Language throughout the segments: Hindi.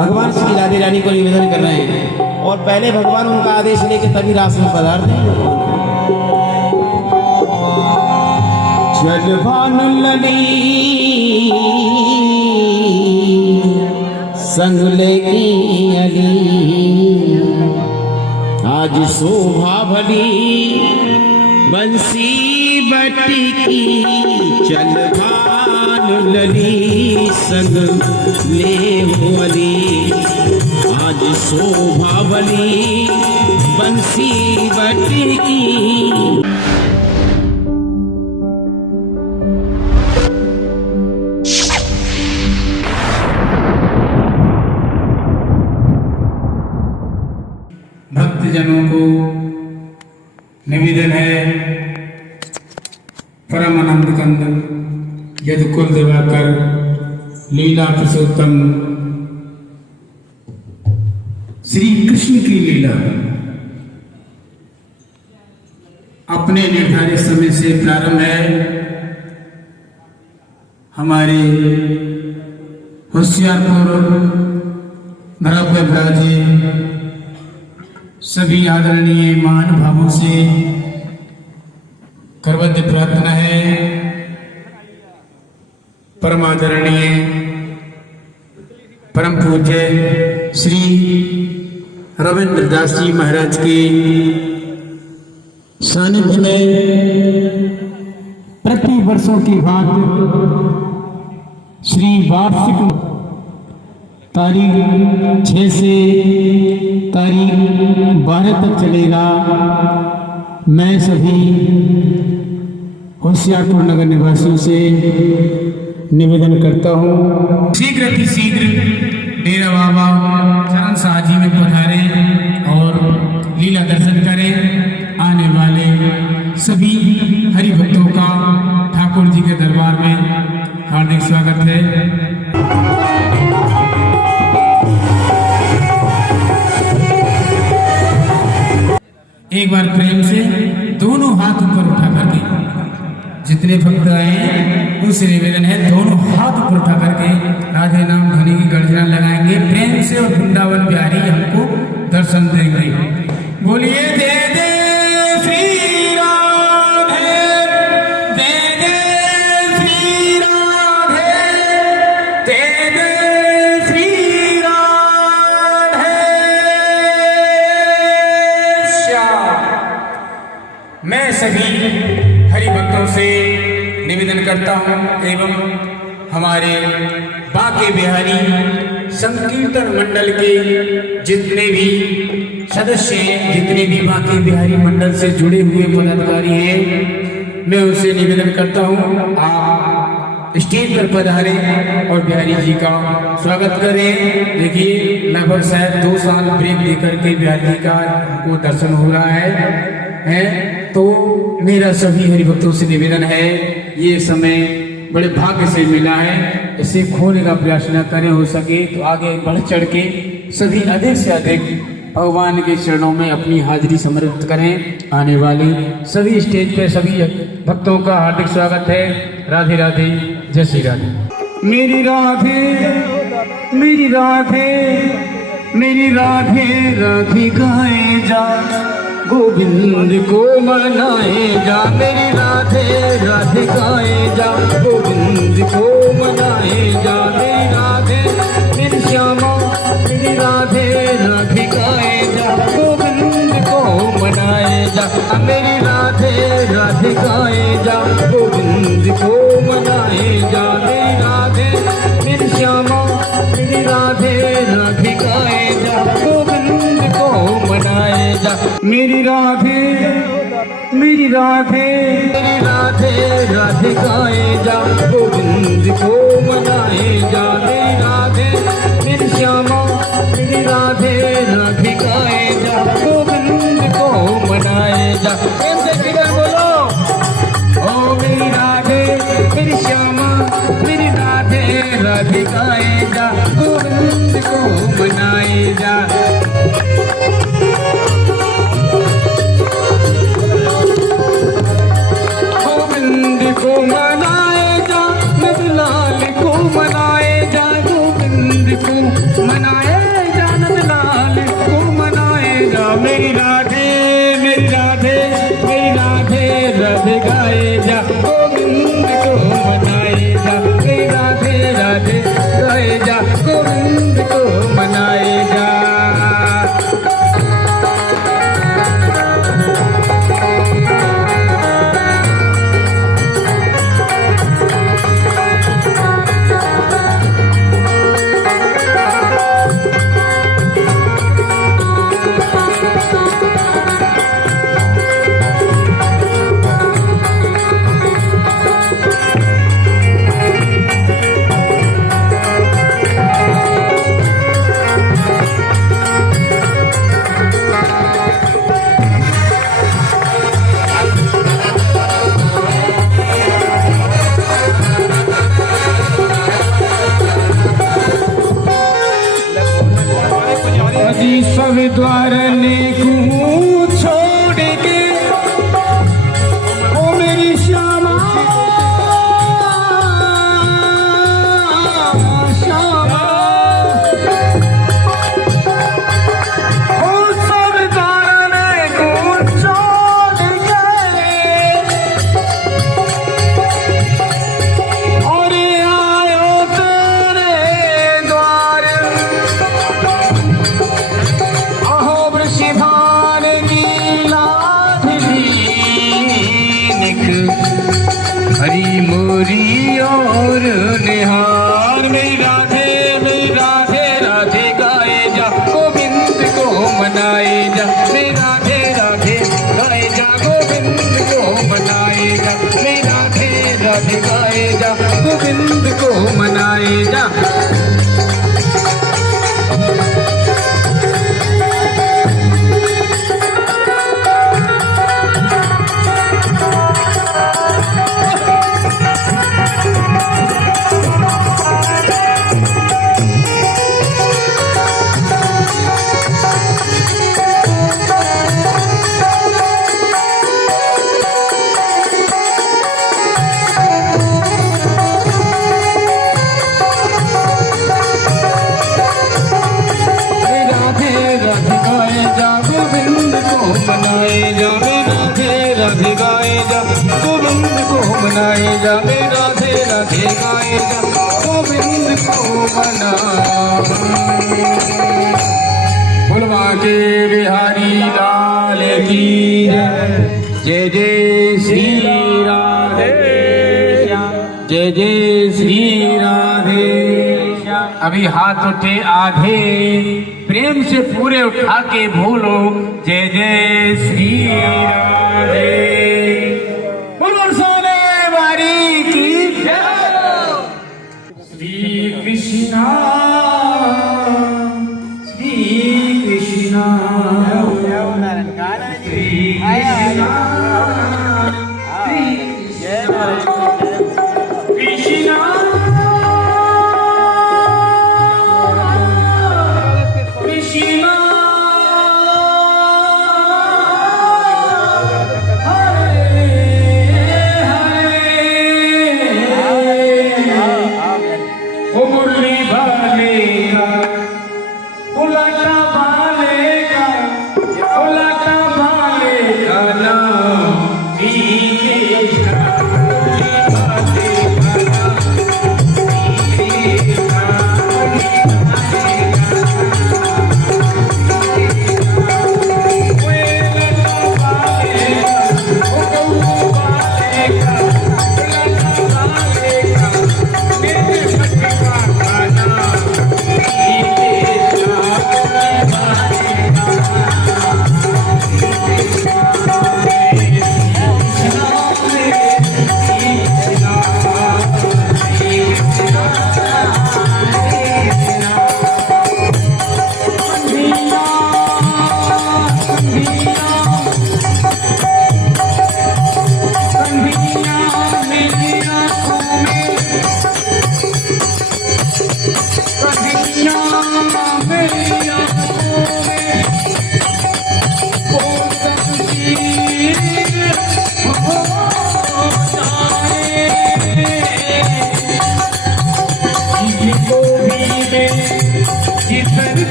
भगवान श्री राधे रानी को निवेदन कर रहे हैं और पहले भगवान उनका आदेश लेके तभी रास में पधारते हैं। चल भानु लली संग लेगी अली, आज शोभा भली बंसी बटी की। चल भानु लली संग ले अली, आज शोभा भली बंसी बटी की। भक्तजनों को निवेदन है, परम आनंद कंद यदुकुल दिवाकर लीला पुरुषोत्तम श्री कृष्ण की लीला अपने निर्धारित समय से प्रारंभ है। हमारे होशियारपुर भरतपुर ब्राजी सभी आदरणीय महानुभावों से करबद्ध प्रार्थना है, परम आदरणीय परम पूज्य श्री रविंद्र दास जी महाराज के सानिध्य में प्रति वर्षों की बात श्री वार्षिक तारीख 6 से तारीख 12 तक चलेगा। मैं सभी होशियारपुर नगर निवासियों से निवेदन करता हूँ, शीघ्र की शीघ्र डेरा बाबा चरण शाह जी में पधारें और लीला दर्शन करें। आने वाले सभी हरि भक्तों का ठाकुर जी के दरबार में हार्दिक स्वागत है। एक बार प्रेम से दोनों हाथ ऊपर उठा करके जितने भक्त आए उनसे निवेदन है, दोनों हाथ ऊपर उठा करके राधे नाम ध्वनि की गर्जना लगाएंगे प्रेम से और वृंदावन बिहारी हमको दर्शन देंगे। बोलिए दे दे श्री राधे, दे दे श्री राधे, दे दे श्री राधे श्याम। मैं सभी हरि भक्तों से निवेदन करता हूँ एवं हमारे बांके बिहारी संकीर्तन मंडल के जितने भी सदस्य हैं, जितने भी बांके बिहारी मंडल से जुड़े हुए पदाधिकारी हैं, मैं उनसे निवेदन करता हूँ आप स्टेज पर पधारें और बिहारी जी का स्वागत करें। देखिए लगभग शायद 2 साल ब्रेक देकर के बिहारी जी का को दर्शन हो रहा है। तो मेरा सभी हरि भक्तों से निवेदन है, ये समय बड़े भाग्य से मिला है, इसे खोने का प्रयास न करें। हो सके तो आगे बढ़ चढ़ के सभी अधिक से अधिक भगवान के चरणों में अपनी हाजिरी समर्पित करें। आने वाले सभी स्टेज पे सभी भक्तों का हार्दिक स्वागत है। राधे राधे, जय श्री राधे। मेरी राधे मेरी राधे मेरी राधे राधे गाए जा, गोविंद को मनाए जा। मेरी राधे राधे गाए जा, गोविंद को मनाए जा। मेरी राधे मेरी श्यामा, मेरी राधे राधे गाए जा, गोविंद को मनाए जा। मेरी राधे राधे गाए जा, गोविंद को मनाए जा। मेरी राधे मेरी श्यामा, मेरी राधे राधे गाए जा, गोविंद को मनाए जा। मेरी राधे मेरी राधे मेरी राधे राधे गाए जा, गोविंद को मनाए जा। मेरी राधे मेरी श्यामा, मेरी राधे राधे गाए जा, गोविंद को मनाए जा। कैसे किधर बोलो, ओ मेरी राधे मेरी श्यामा, मेरी राधे राधे गाए जा, गोविंद को मनाए जा। को मनाए जा, नंदलाल को मनाए जा, गोविंद को मनाए जी सब द्वार ने को छोड़ के ओ मेरी श्यामा श्यामा ओ सब द्वार ने को छोड़ के और आयो तेरे द्वार अहो वृषभान की लाडली निक हरी मोरी और निहार मेरी राधे राधे गाए जा गोविंद को मनाए जा मेरी राधे राधे गाए जा गोविंद को मनाए जा मेरी राधे गाए जा गोविंद को मनाए जा राधे गाए जा गोविंद को मनाए जा मेरी राधे गाए जा गोविंद को मनाए बुलवा के बिहारी लाल की जय जय श्री राधे जय जय श्री राधे। अभी हाथ उठे आधे प्रेम से पूरे उठा के बोलो जय जय श्री राधे बोलो सोने वारी की जय। श्री कृष्णा श्री कृष्णा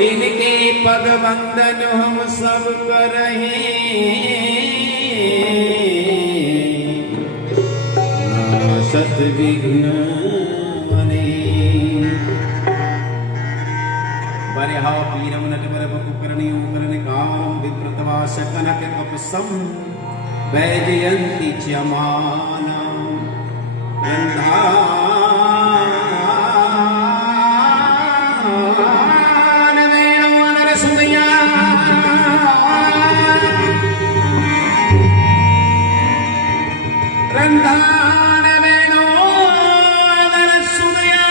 इनके पद वंदन हम सब करहे, नाशत विघ्न मने। बरहाव पीरम नट बर बकुकर्णी उपकरण काम विप्रतवास कनक कपसम वैजयंती च्यमाना गंधान वेणो नरसुदया गंधान वेणो नरसुदया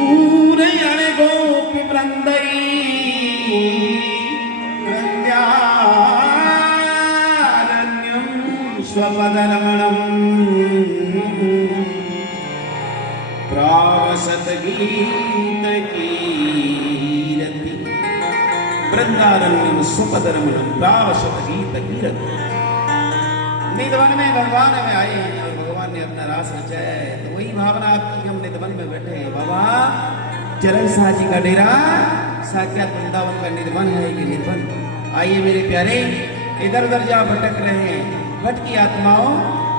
ऊरयण गोप वृंदई स्वपदरमणम् प्रावसत गीत कीरति वृंदारण्यम स्वपदरमणम् प्रावसत गीत कीरति। निधवन में भगवान में आए और भगवान ने अपना रास रचाया है, तो वही भावना आपकी हम निधवन में बैठे हैं। बाबा चरण साजी का डेरा साक्षात वृंदावन का निधवन है ये निधवन। आइए मेरे प्यारे, इधर उधर जहाँ भटक रहे हैं भटकी आत्माओं,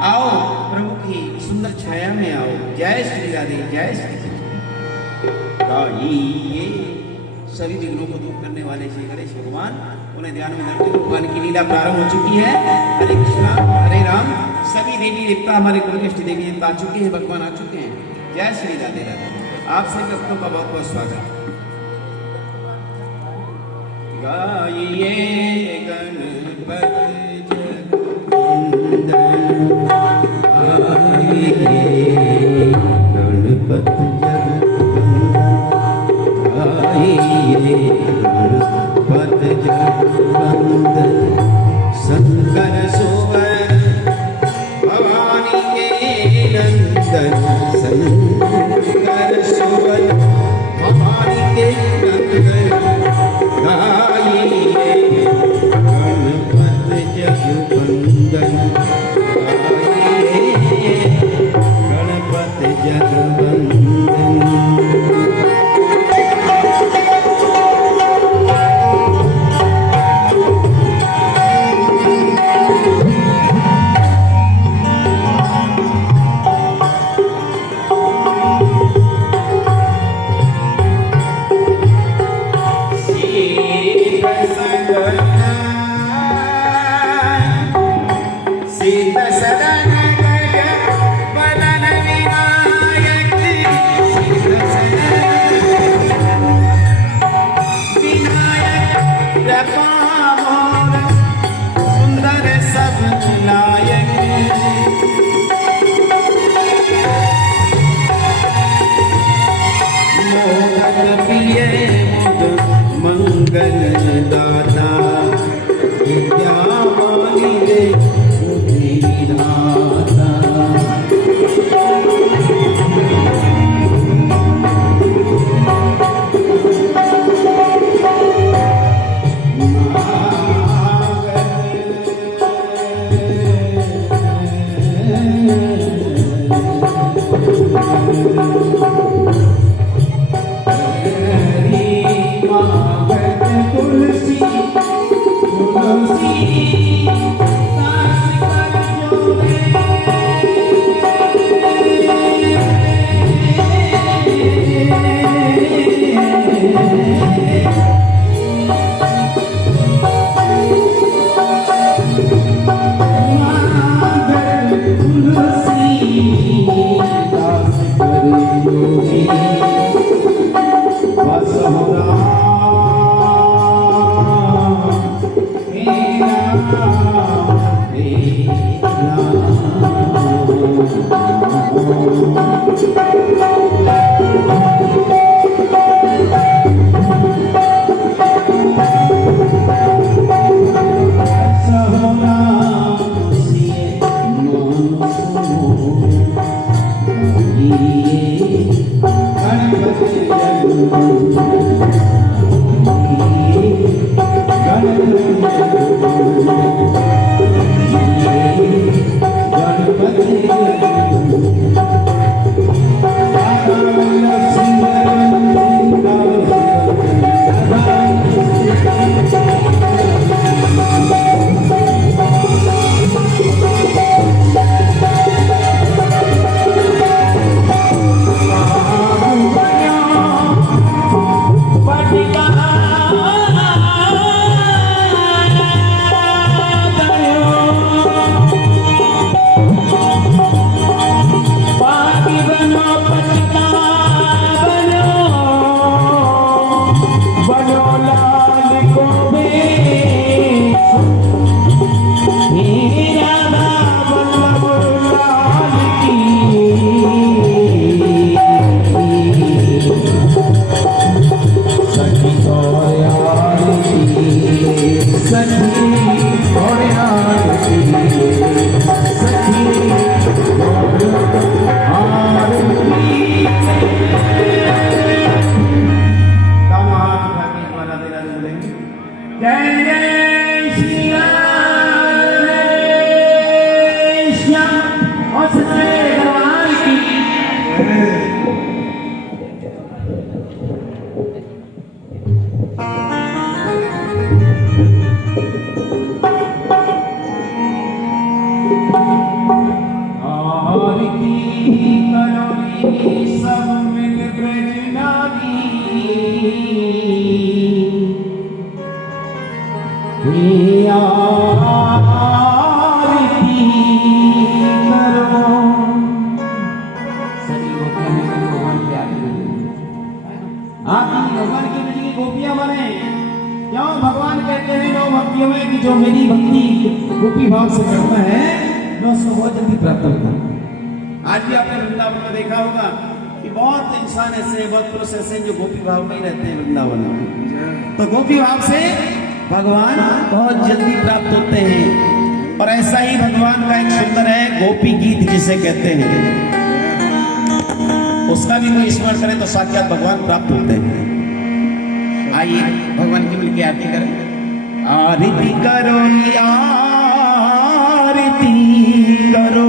आओ प्रभु की सुंदर छाया में आओ। जय श्री राधे, जय श्री कृष्ण। ये सभी विघ्नों को दूर करने वाले श्री गणेश भगवान, उन्हें ध्यान में रखते हुए भगवान की लीला प्रारंभ हो चुकी है। हरे कृष्णा हरे राम। सभी देवी देवता हमारे कुल इष्ट देवी देवता आ चुके हैं, भगवान आ चुके हैं। जय श्री राधे राधे। आप सभी भक्तों का बहुत बहुत स्वागत। गाइए गणपति गणपत गणपत जगवंदन शंकर सुवन भवानी के नंदन शंकर सुवन भवानी के नंदन गाइए गणपत जगवंदन जगवंदन। आपकी भगवान की बेटी की गोपियां बने। क्यों भगवान कहते हैं नौ भक्तियों में कि जो मेरी भक्ति गोपी भाव से करता है वो उसको बहुत जल्दी प्राप्त होता है। आज भी आपने वृंदावन में देखा होगा कि बहुत इंसान ऐसे बहुत पुरुष ऐसे हैं जो गोपी भाव में ही रहते हैं वृंदावन में। तो गोपी भाव से भगवान बहुत जल्दी प्राप्त होते हैं। और ऐसा ही भगवान का एक सुंदर है गोपी गीत जिसे कहते हैं, उसका भी कोई स्मरण करे तो साक्षात भगवान प्राप्त होते हैं। आइए भगवान की मिलकर आरती करें। आरती करो आरती करो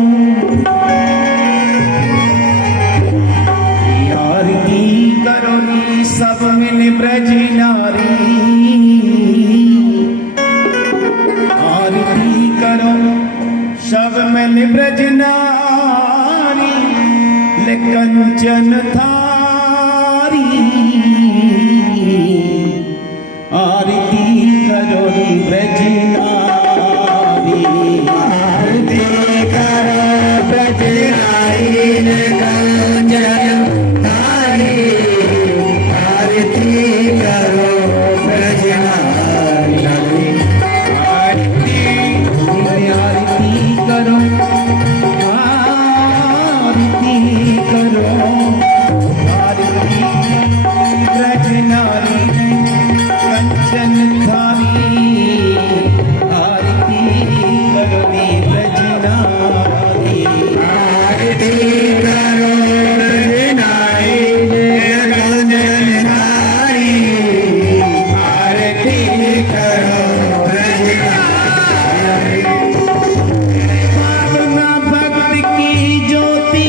आरती करो सब मिल ब्रज नारी। आरती करो सब मिल ब्रज नारी कंचन थारी। आरती करो ब्रज नारी। आरती करो ब्रज नारी कंचन थारी। आरती करो ब्रज नारी। आरती करो करो आरती ब्रज नारी कंचन थारी। आरती करो ब्रज नारी। आरती करो ब्रज नारी कंचन थारी। आरती करो ब्रज नारी। भावना भक्त की ज्योति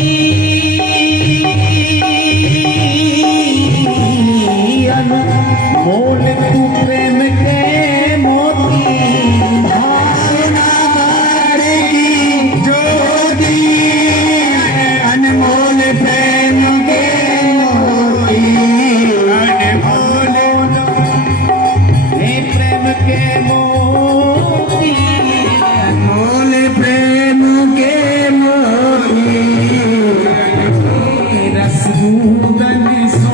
मोल तू प्रेम के मोती। भावना की ज्योति अनमोल प्रेम के मोती। अनमोल प्रेम के मोती। अनमोल प्रेम के मोती। रसूदन सो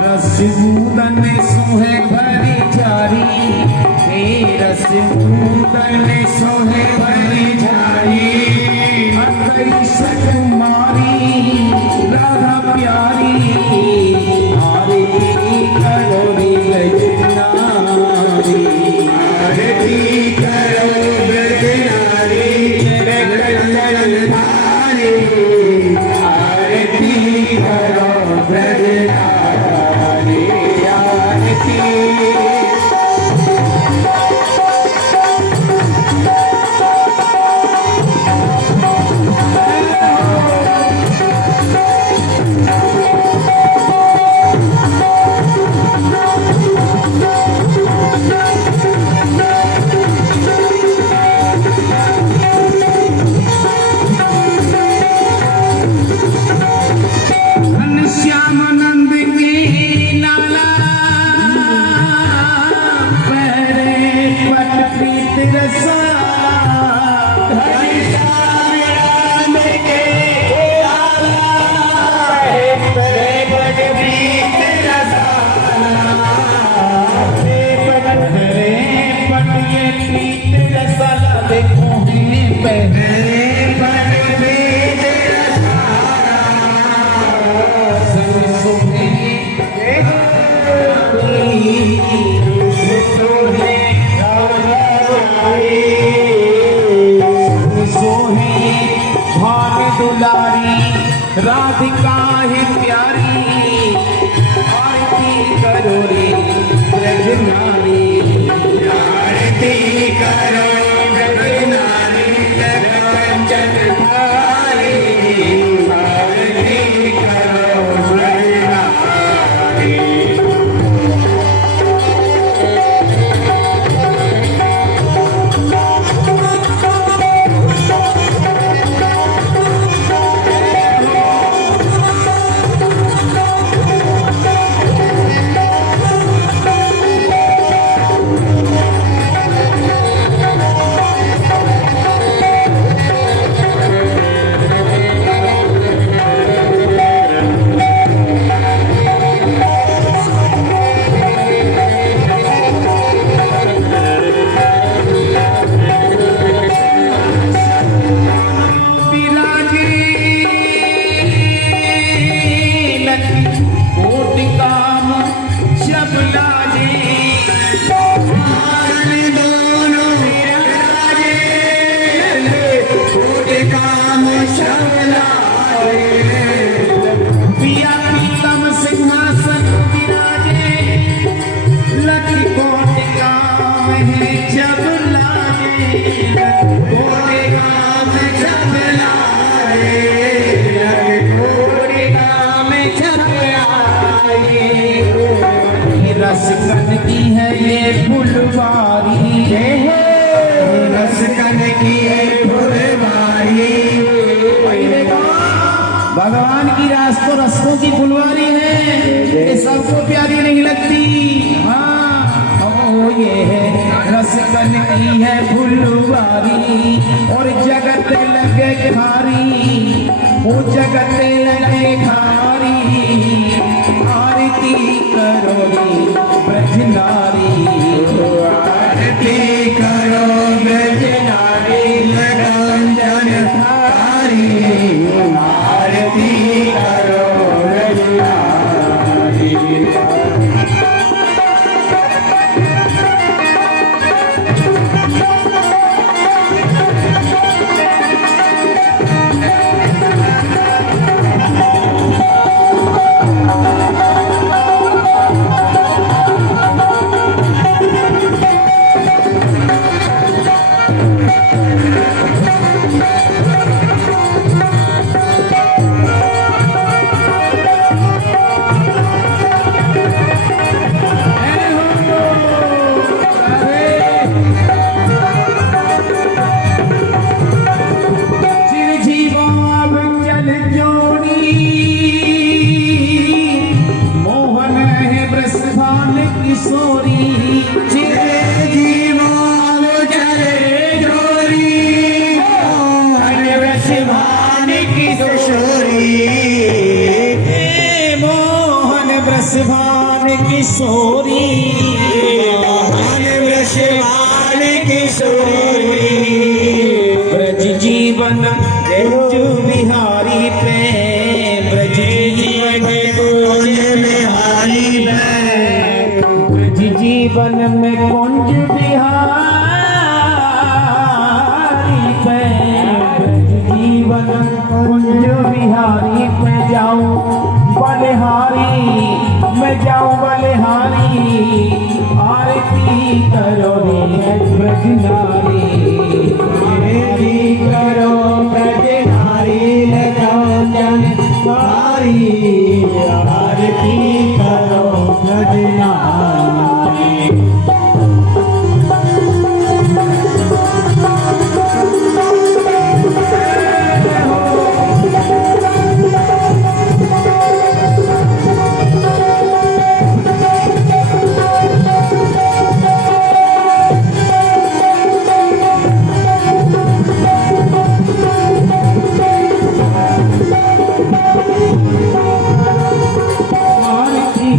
रसूदन सोहे भरी झारी। रसूदन सोहे भरी झारी। कुमारी राधा प्यारी। आरती करो ब्रज नारी। आरती करो ब्रज नारी कंचन थारी। आरती करो ब्रज नारी। आरती श्यामानंद की नाला पहरे पट प्रीत रसा। श्यामानंद के नाला पहरे पट प्रीत रसा। पहरे पट ये प्रीत रसा देखो है पहरे पट प्रीत रसा। भाग दुलारी राधिका ही प्यारी। आरती करो रे ब्रज नारी। आरती करो ब्रज नारी कंचन थारी। आरती करो ब्रज नारी। रसकन की है ये फुलवारी, रसकन की है फुलवारी। भगवान की रास तो रसों की फुलवारी है, ये सबको प्यारी नहीं लगती। हाँ वो ये है रसकन की है फुलवारी, और जगत लगे खारी, वो जगत लगे खारी। आरती करो रे ब्रज नारी, आरती करो ब्रज नारी, लगन जनहारी। आरती करो ब्रज नारी। किशोरी मोहन वृषभान किशोरी। ब्रज जीवन कुंज बिहारी पे, ब्रज जीवन कुंज बिहारी में, ब्रज जीवन में कुंज बिहारी पे, ब्रज जीवन कुंज बिहारी पे जाऊं बलिहारी, मैं जाऊं बलिहारी। आरती करो रे ब्रज नारी, आरती करो ब्रज नारी, लगाओ जनहारी। आरती करो ब्रज नारी।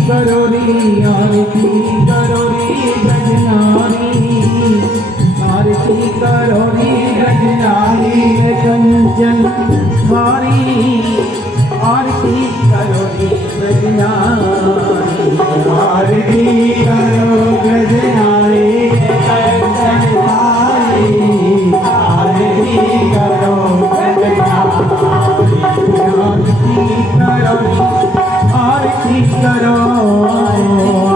करो रे आरती करो रे ब्रज नारी, आरती करो रे ब्रज नारी कंचन हारी। आरती करो रे ब्रज नारी, आरती करो ब्रज नारी, कंचन हारी। आरती करो ब्रज नारी। आरती करो आरती करो,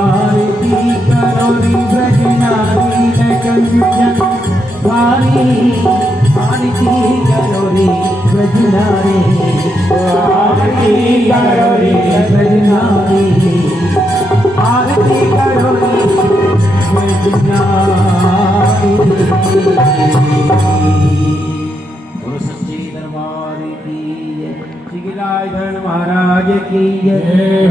आरती करो रे ब्रज नारी कंचन हारी। आरती करो रे ब्रज नारी, आरती करो रे ब्रज नारी। आरती करो रे ब्रज नारी। बोलो सच्चे दरबार की जय, श्री गिरिराज महाराज की जय,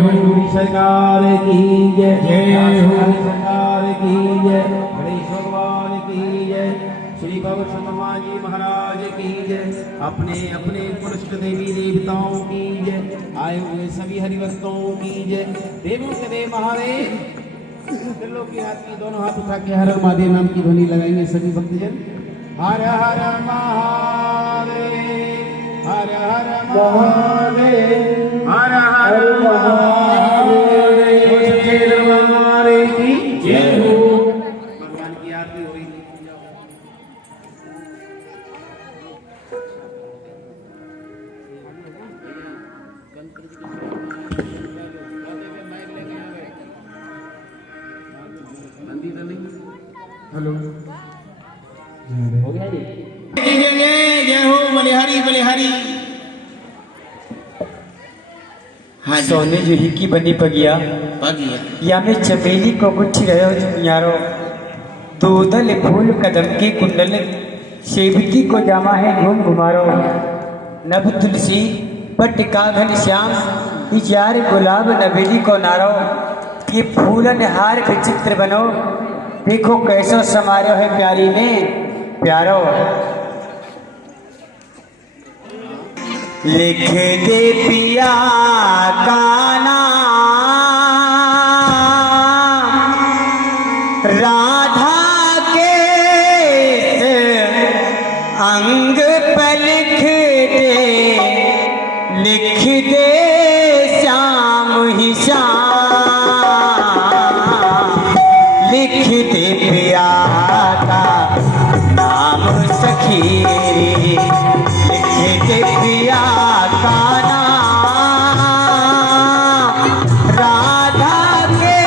हजूरी सरकार की जय, जय हो सरकार की जय, गणेश भगवान की जय, श्री भगवत हनुमान जी महाराज की जय। अपने अपने पुरुष देवी देवताओं की जय, आए हुए सभी हरिभक्तों की जय। देवों के देव महादेव, त्रिलोक की हाथ की दोनों हाथ उठा के हर हर महादेव नाम की ध्वनि लगाएंगे सभी भक्तजन। हर हर महादेव, हर हर महादेव, हर हर महादेव। सच्चे दरबार की जय हो। भगवान की आरती हो रही है। हेलो, हो गया जी। बलिहारी बलिहारी। हाँ जी सोने जुही की बनी पगिया पगिया या में चमेली को गुच्छी रहे यारो दूधल फूल कदम के कुंडल सेवकी को जामा है घूम घुमारो नभ तुलसी पट काघन श्याम इचार गुलाब नवेली को नारो ये फूलन हार विचित्र बनो देखो कैसो समारो है प्यारी में प्यारो लिख दे पिया का नाम राधा के अंग पर लिख दे श्याम ही श्याम लिख दे पिया का नाम सखी लिख दे पिया का नाम राधा के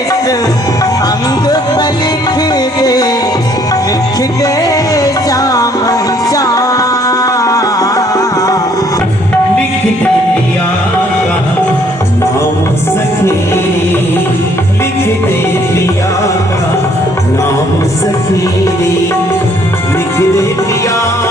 इस अंग पर लिख दे श्याम श्याम लिख दे पिया का नाम सखी लिख दे पिया का नाम सखी लिख दे पिया का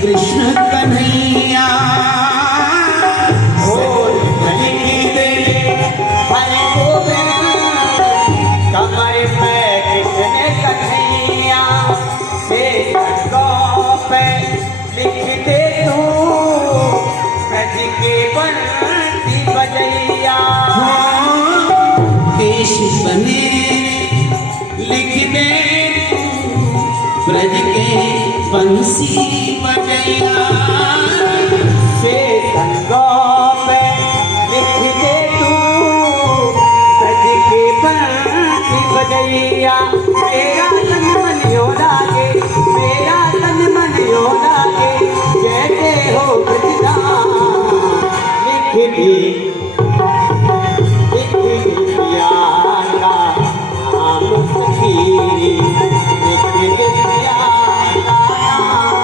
कृष्ण कन्हैया हरे गोविंद कमर पे कृष्ण कन्हैया से पे लिख दे तू ब्रज के बंसी बजैया देश बने लिख दे ब्रज के बंसी बजैया से पे लिख दे तू ब्रज के बंसी बजैया मेरा तन मन यो लागे मेरा तन मन यो लागे जैसे हो ब्रजदान लिख दे पिया का नाम सखी लिख दे पिया का नाम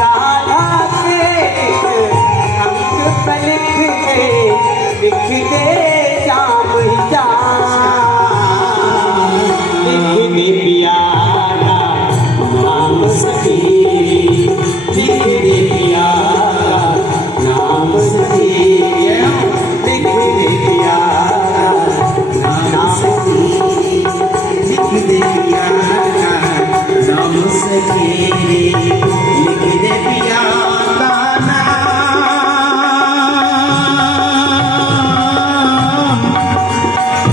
राधा के अंक पर लिख दे श्याम श्याम लिख दे पिया का नाम सखी लिख दे पिया का नाम सखी लिख दे पिया का नाम सखी लिख दे पिया का नाम सखी लिख दे पिया का नाम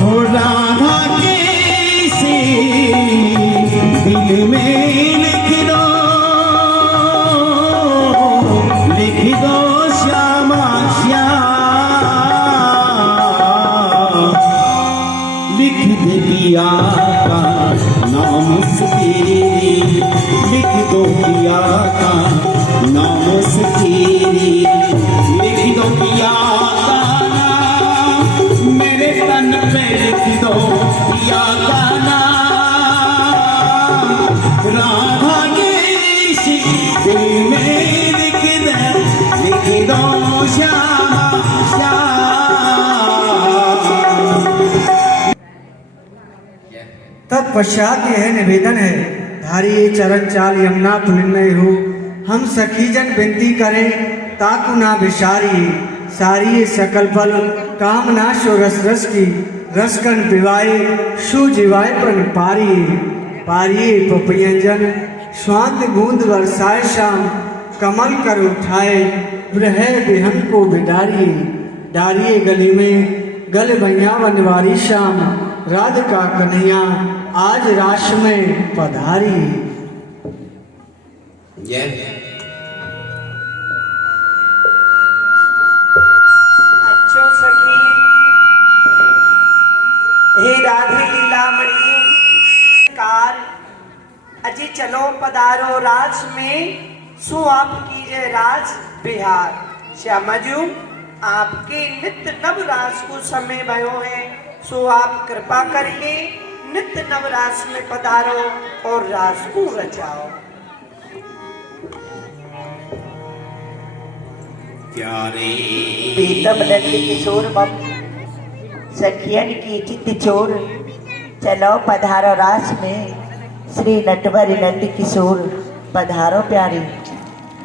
हो राधा के से दिल में लिख दो श्यामा श्याम लिख दे पिया का नाम सखी लिख दो पिया का नाम सखी लिख दो पिया का नाम मेरे तन पे लिख दो पिया का नाम राधा के इसी दिल में लिख दो श्यामा श्याम। तत्पश्चात यह निवेदन है धारी चरण चाल यमुना पुलिन्नय हो हम सखीजन विनती करें ताकु ना विसारी सारी सकल फल कामना सो रस रस की रसकन पिवाई सुजीवाय पण पारिये पपयंजन स्वांत बूंद बरसाए शाम कमल कर उठाए वह बिहन को डारिये गली में गल भैया बनवारी शाम राधिका कन्हैया आज राश में पधारी। अच्छो सखी हे राधे लीलामणि कार अजी चलो पधारो राज में सो आप कीजिए राज बिहार। श्यामाजू आपके नित्य नव रास को समय भयो है, सो आप कृपा करके नित्य नव रास में पधारो और रास को रचाओ। प्यारे पीतम नंद किशोर मम सखियन की चित्त चोर, चलो पधारो रास में श्री नटवर नंद किशोर पधारो प्यारी।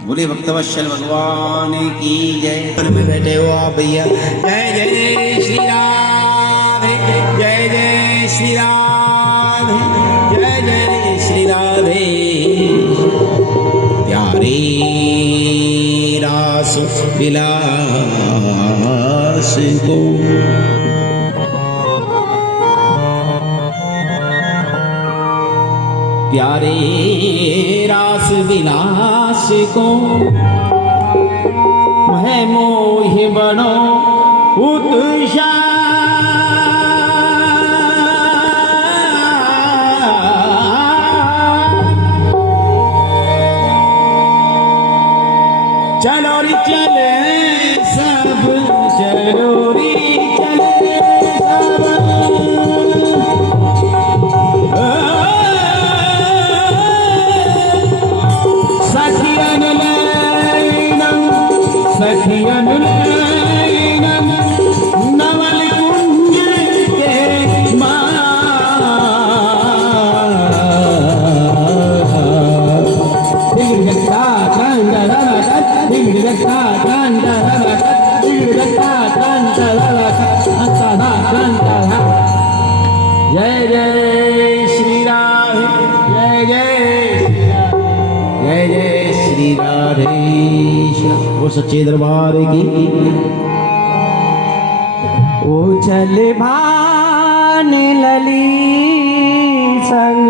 बोले भक्तवत्सल भगवान की जय। घर में बैठे हो आप भैया, जय जय श्री राधे, जय जय श्री राधे, जय जय श्री राधे। प्यारे रास विलास को प्यारे रास विलास को मैं मोह बनो उत्साह। चलो रे चले सब, चलो रे चले सब, सखियन लैनम नवल कुंज के जय जय श्री राधे, जय जय जय जय श्री राधे। वो सच्चे दरबार की ओ चल भान लली संग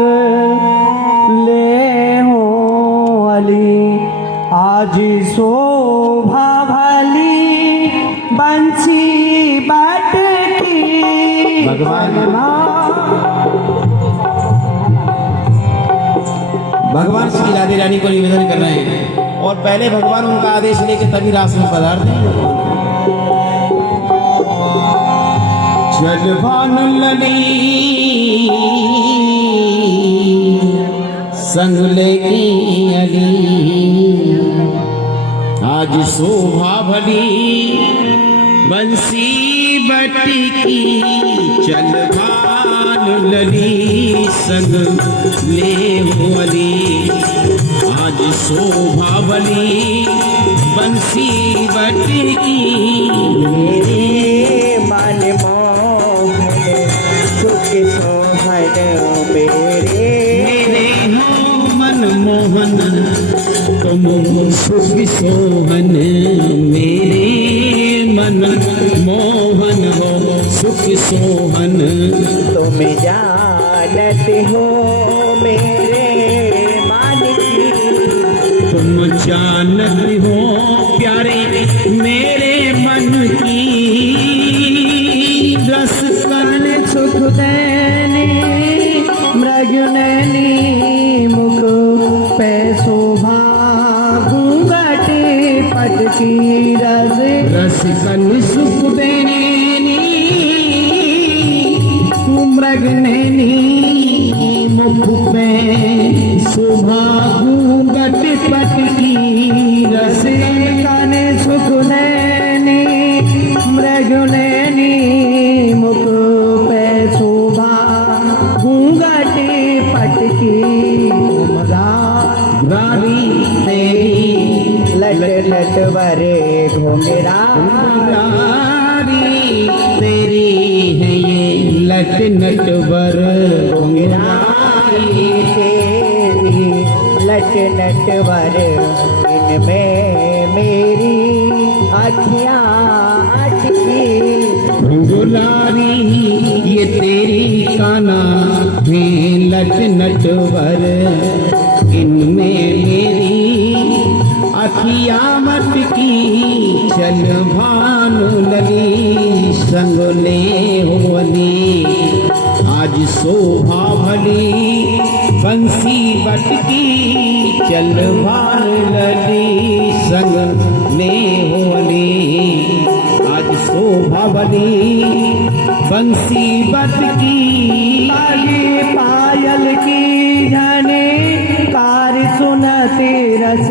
ले हो अली, आज शोभा भली बंसी बटकी। भगवान श्री राधे रानी को निवेदन कर रहे हैं और पहले भगवान उनका आदेश लेके तभी रास में पधारते हैं। चल भान लली संग लेकी अली, आज शोभा भली बंसी बटकी। चल भान लली संग ले अली, आज शोभा भली बंसी बटकी। मेरे मन मोहन सुख सोहन मेरे हो मन मोहन तुम सुख सोहन, मेरे मन मोहन हो सुख सोहन। तुम जानत हो मेरे मन की, तुम जानत हो प्यारे मेरे मन की। रस कन सुख देने मृग नैनी मुख पे शोभा घूंघटे पटकी। रस कन सुख देने मृग नैनी मुख पे शोभा घूंघट पटकी। रस कन सुख देने मृग नैनी मुख पे शोभा नटवर इनमें मेरी आँखियाँ अटकी। दुलारी ये तेरी काना में लट नटवर इनमें मेरी अखिया मटकी। चल भानु लली संग ले होली आज शोभा भली बंसी बटकी। चल भानु लली संग ले होली आज शोभा भली बंसी बटकी। आगे पायल की झने कार सुनते रस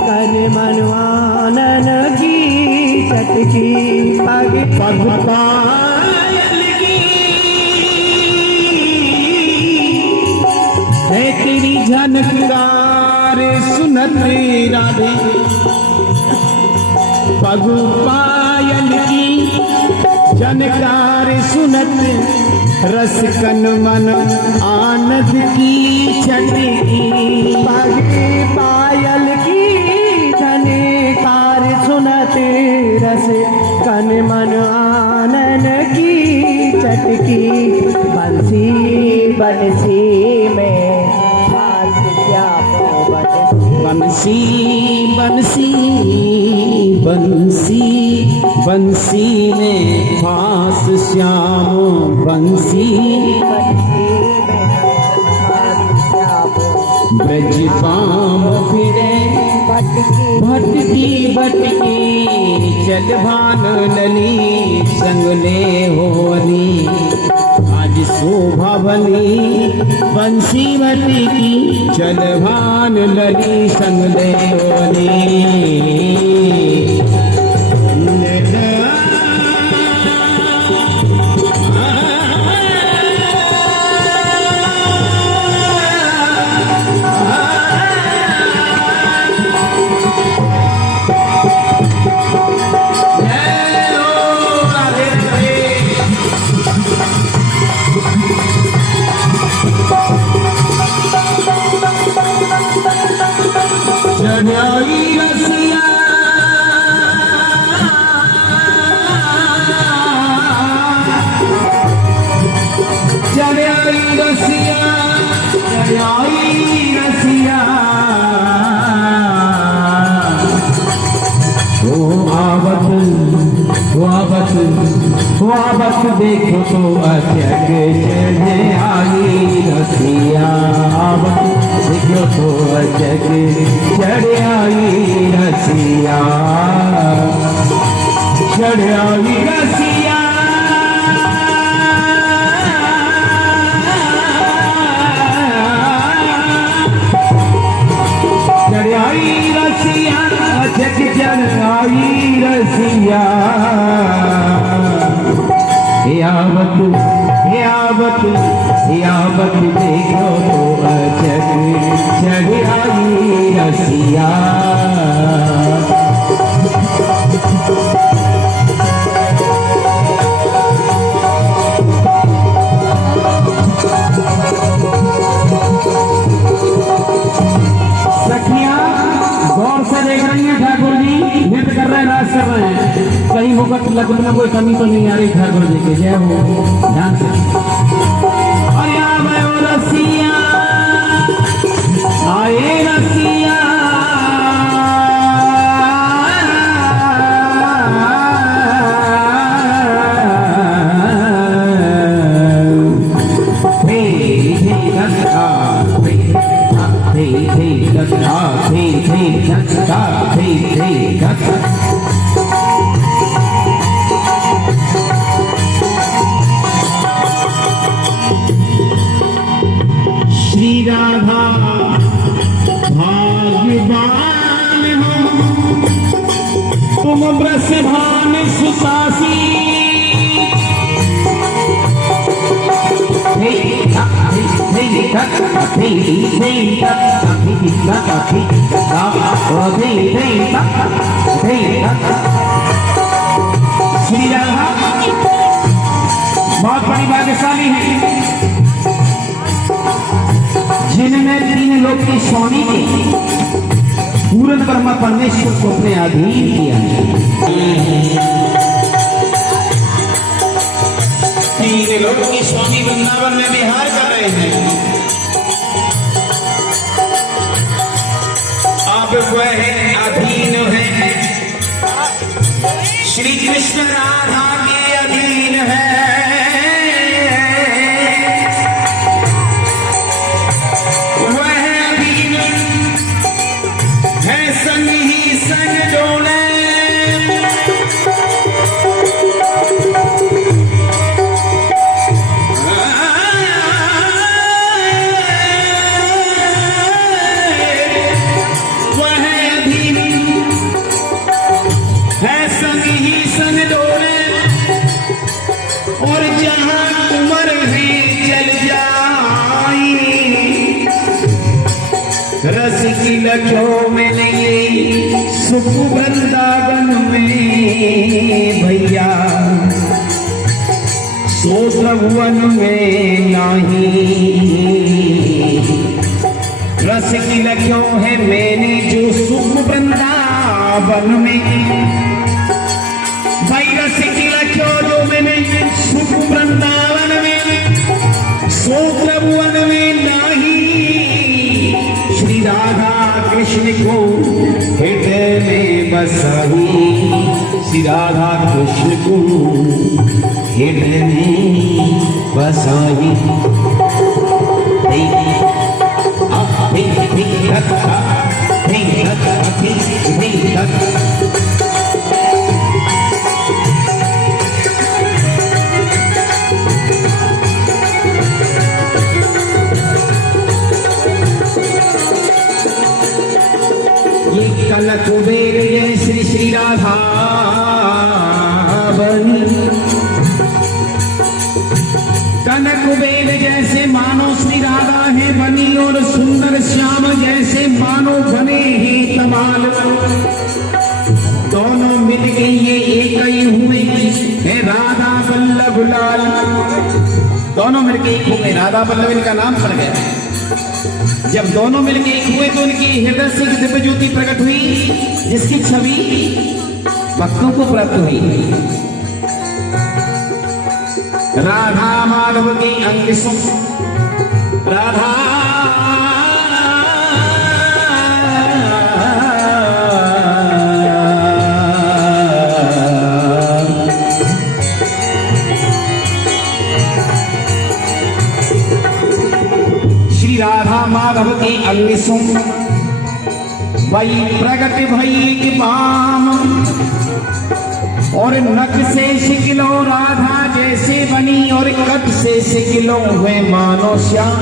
कर मनवानन की चटकी। आगे पग पायल की है तेरी झनकार सुनत राधे। पग पायल की झनकार सुनत रस कन मन आनंद की छटकी। आगे पायल की झनकार सुनते रस कन मन आनन की चटकी। बंसी बंसी में हाथ श्याम बंसी। बंसी बंसी बंसी बंसी में फास श्याम बंसी। ब्रज पाम फिरे भटकी भटकी। चल भान लली संग ले होली आज शोभा भली बंसी बटकी। चल भान लली संग ले होली। वापस देखो तो अचक चढ़े आई रसिया। देखो तो अचक चढ़े आई रसिया। चढ़ आई रसिया। चढ़ आई रसिया अचक चढ़ आई रसिया। यावत देखो तो अचक चढ़ आई रसिया। सखियां गौर से देख रही हैं ठाकुर जी नृत्य कर रहे हैं, राज कर रहे हैं। कहीं मुकट लगन में कोई कमी तो नहीं आ रही ठाकुर जी के। जय हो ध्यान से। और यहाँ मैं वो रसिया आए रसिया। श्री राधा भाग्यवान हो तुम ब्रजभान सुतासी। श्री राधा बहुत बड़ी भाग्यशाली है जिनमें तीन लोग की स्वामी के पूर्ण ब्रह्मा परमेश्वर को अपने अधीन किया। तीन लोग की स्वामी वृंदावन में विहार कर रहे हैं। अब वह अधीन है, श्री कृष्ण राधा के अधीन है। वह अधीन है, संग ही संग डोले। और जहां उम्र भी चल जाए, रस की लखों में नहीं सुख वृंदावन में भैया, सो भवन में नहीं। रस की लखों है मैंने जो सुख वृंदावन में, भाई रस की लखों जो मैंने सुख वृंदावन में, सो प्रभुवन में नहीं। श्री राधा कृष्ण को हृदय में बसाई, श्री राधा कृष्ण को हृदय में बसाई। कल कुबेर जय श्री श्री राधा बनी, कनक कुबेर जैसे मानो श्री राधा है बनी, और सुंदर श्याम जैसे मानो बने ही कमाल। दोनों मिलके ये एक ही हुए है राधा वल्लभ लाल। दोनों मिलके एक हुए, राधा वल्लभ इनका नाम पड़ गया। जब दोनों मिलके एक हुए तो उनकी हृदय से दिव्य ज्योति प्रकट हुई, जिसकी छवि भक्तों को प्राप्त हुई। राधा माधव के अंग सो राधा राधा माधव के अंग सो वही प्रगट भई के बाम, और नख से शिकलो राधा जैसे बनी, और कट से शिकलो हुए मानो श्याम।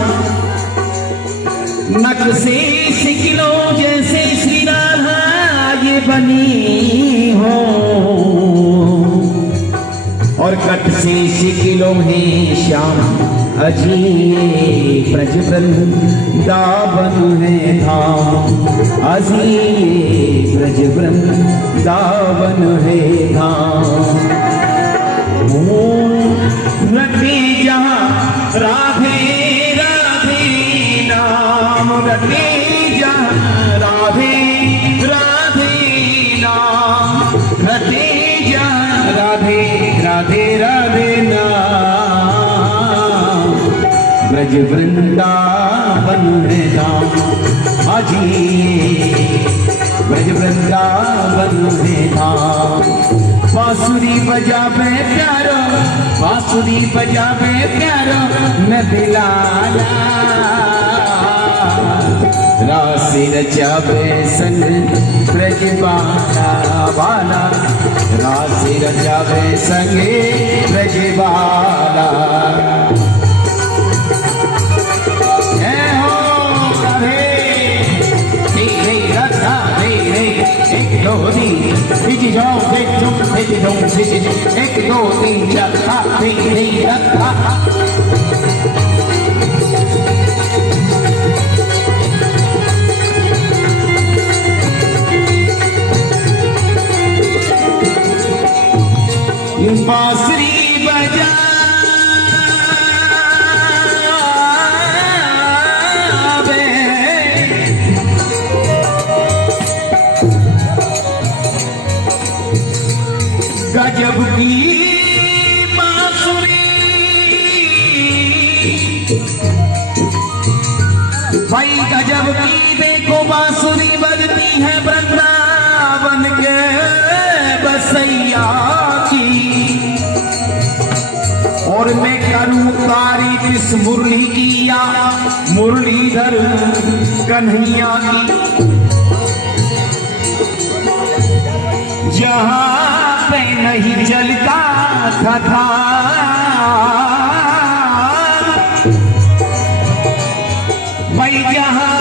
नख से शिकलो जैसे श्री राधा ये बनी हो, और कट से शिकलो है श्याम। अजी ब्रज वृंदावन है धाम, अजी ब्रज वृंदावन है धाम। रटे जहाँ राधे राधे नाम, रटे जहाँ राधे राधे नाम, रटे जहाँ राधे राधे राधे नाम। ब्रज वृंदावन है धाम, आजी ब्रज वृंदावन है धाम। बांसुरी बजावे प्यारो, बांसुरी बजावे प्यारो नदिलाला, रास रचावे संग ब्रज बाला बाला, रास रचावे संगे ब्रज बाला। एक दो तीन एक दो तीन चार बांसुरी बजा भाई गजब की देखो बांसुरी बजती है वृंदावन के बसैया की। और मैं करूं तारीफ इस मुरली की या मुरलीधर कन्हैया की। जहां पे नहीं जलता था भाई, जहां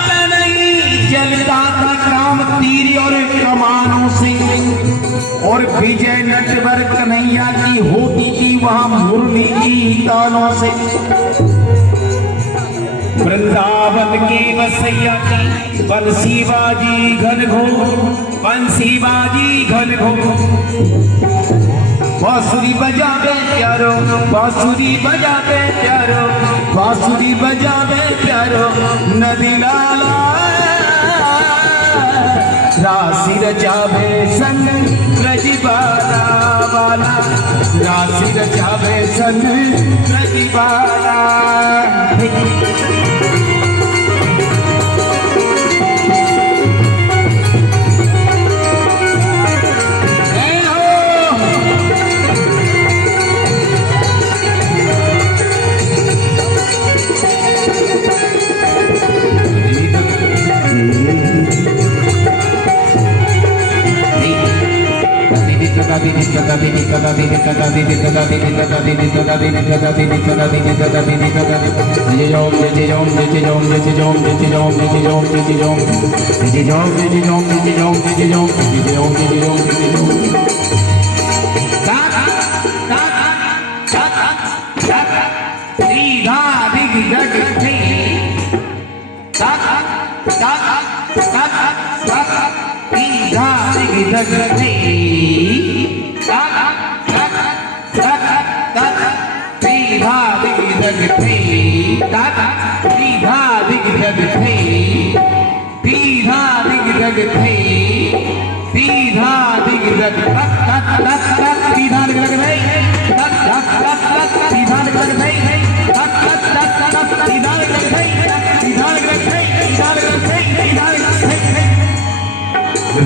पे नहीं जलता था काम तीर और कमानों से, और विजय नटवर कन्हैया की होती थी वहां मुरली की तानों से। वृंदावन के बसैया की बंसी बाजी घन घो, बंसी बाजी घन घो। बांसुरी बजावे प्यारो, बांसुरी बजावे प्यारो, बांसुरी बजावे प्यारो, नदी लाला राशि रचावे संग ब्रजबाला बाला, राशि रचावे संग ब्रजबाला।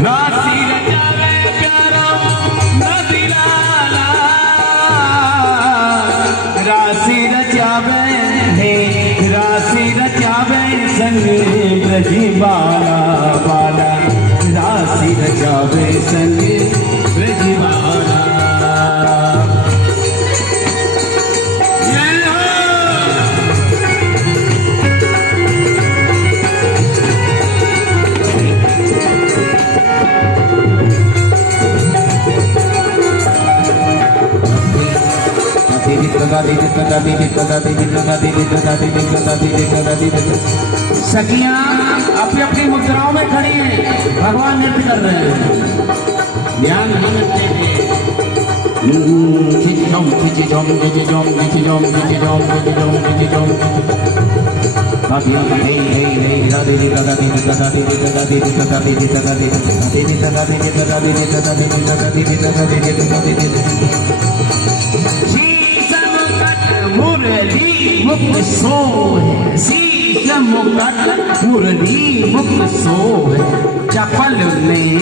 राशि रचावे प्यारो नदी लाला, राशि रचावे हे, राशि रचावे संग ब्रजबाला बाला, राशि रचावे संग ब्रजबाला। सखियां अपनी अपनी मुद्राओं में खड़ी हैं, भगवान नृत्य कर रहे हैं, ध्यान नृत्य मुरली मुख सोहे, शीश मुकट मुरली मुख सोहे, चपल में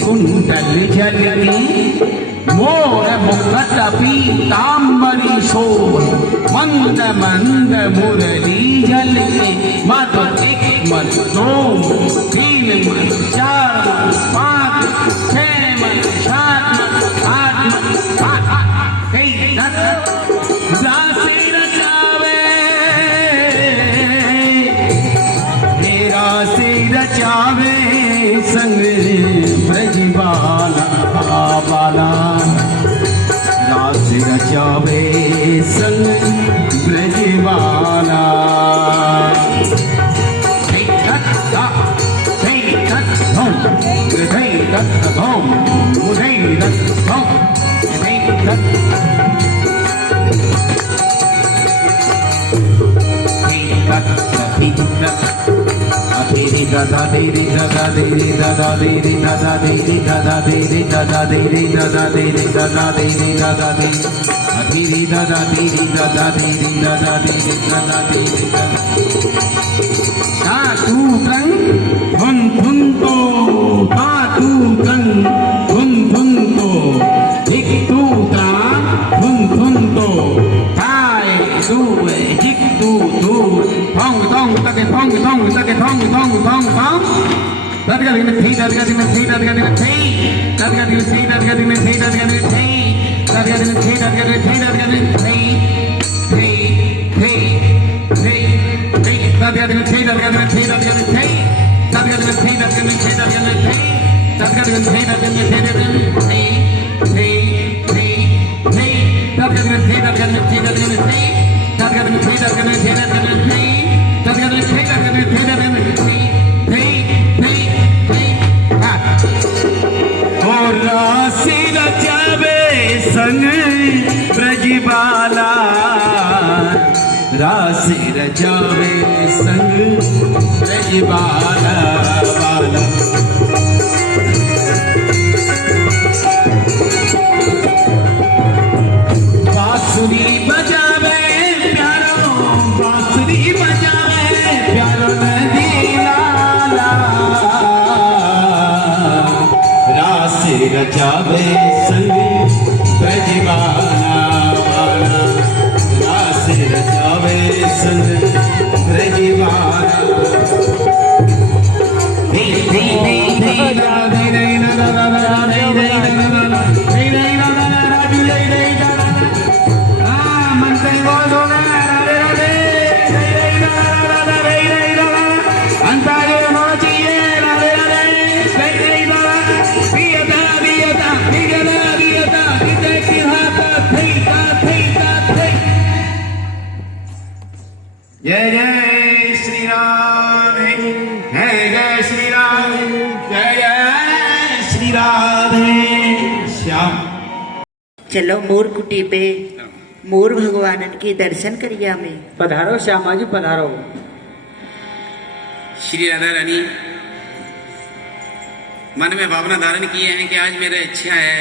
कुंडल झलके, मोर मुकट पीतांबरी सोहे, मंद मंद मुरली झलके, मत एक मत दो तीन मत चार मत पाँच छह मत सात मत आठ मत आठ कई राशि रचावे, राशि रचावे संग ब्रजबाला बाला, राशि रचावे संग Brajbala. da da de de da da de de da da de de da da de de da da de de da da de de da da de de da da de de da da de adi de da da de de da da de de da da de de da da de de da da का तू त्रंग धुन धुन तो का तू त्रंग धुन धुन तो हिक तू ता धुन धुन तो ताय तू हिक तू तू थोंग थोंग तके थोंग थोंग तके थोंग थोंग थोंग थोंग दरगदी में थी दरगदी में थी दरगदी में थी दरगदी में थी दरगदी में थी दरगदी में थी दरगदी में थी दरगदी में थी दरगदी में थी थी थी थी दरगदी में थी दरगदी में थी दरगदी में थी दरगदी में थी दरगदी में थी दरगदी में थी दरगदी में थी दरगदी में थी दरगदी में थी थी थी थी दरगदी में थी दरगदी में थी दरगदी में थी दरगदी में थी दरगदी में थी दरगदी में थी दरगदी में थी दरगदी में थी दरगदी में थी थी थी थी और राशि रचावे संग ब्रजबाला राशि रचावे संग ब्रजबाला बाला बांसुरी बजावे प्यारो बांसुरी बजावे प्यारो नदी लाला राशि रचावे संग ब्रजबाला बाला राशि रचावे संग ब्रजबाला जय जय श्री राम जय जय श्री राम जय जय श्री राधे श्याम। चलो मोर कुटी पे मोर भगवानन के दर्शन करिया में। पधारो श्यामा जी पधारो। श्री राधा रानी मन में भावना धारण किए हैं कि आज मेरे इच्छा है,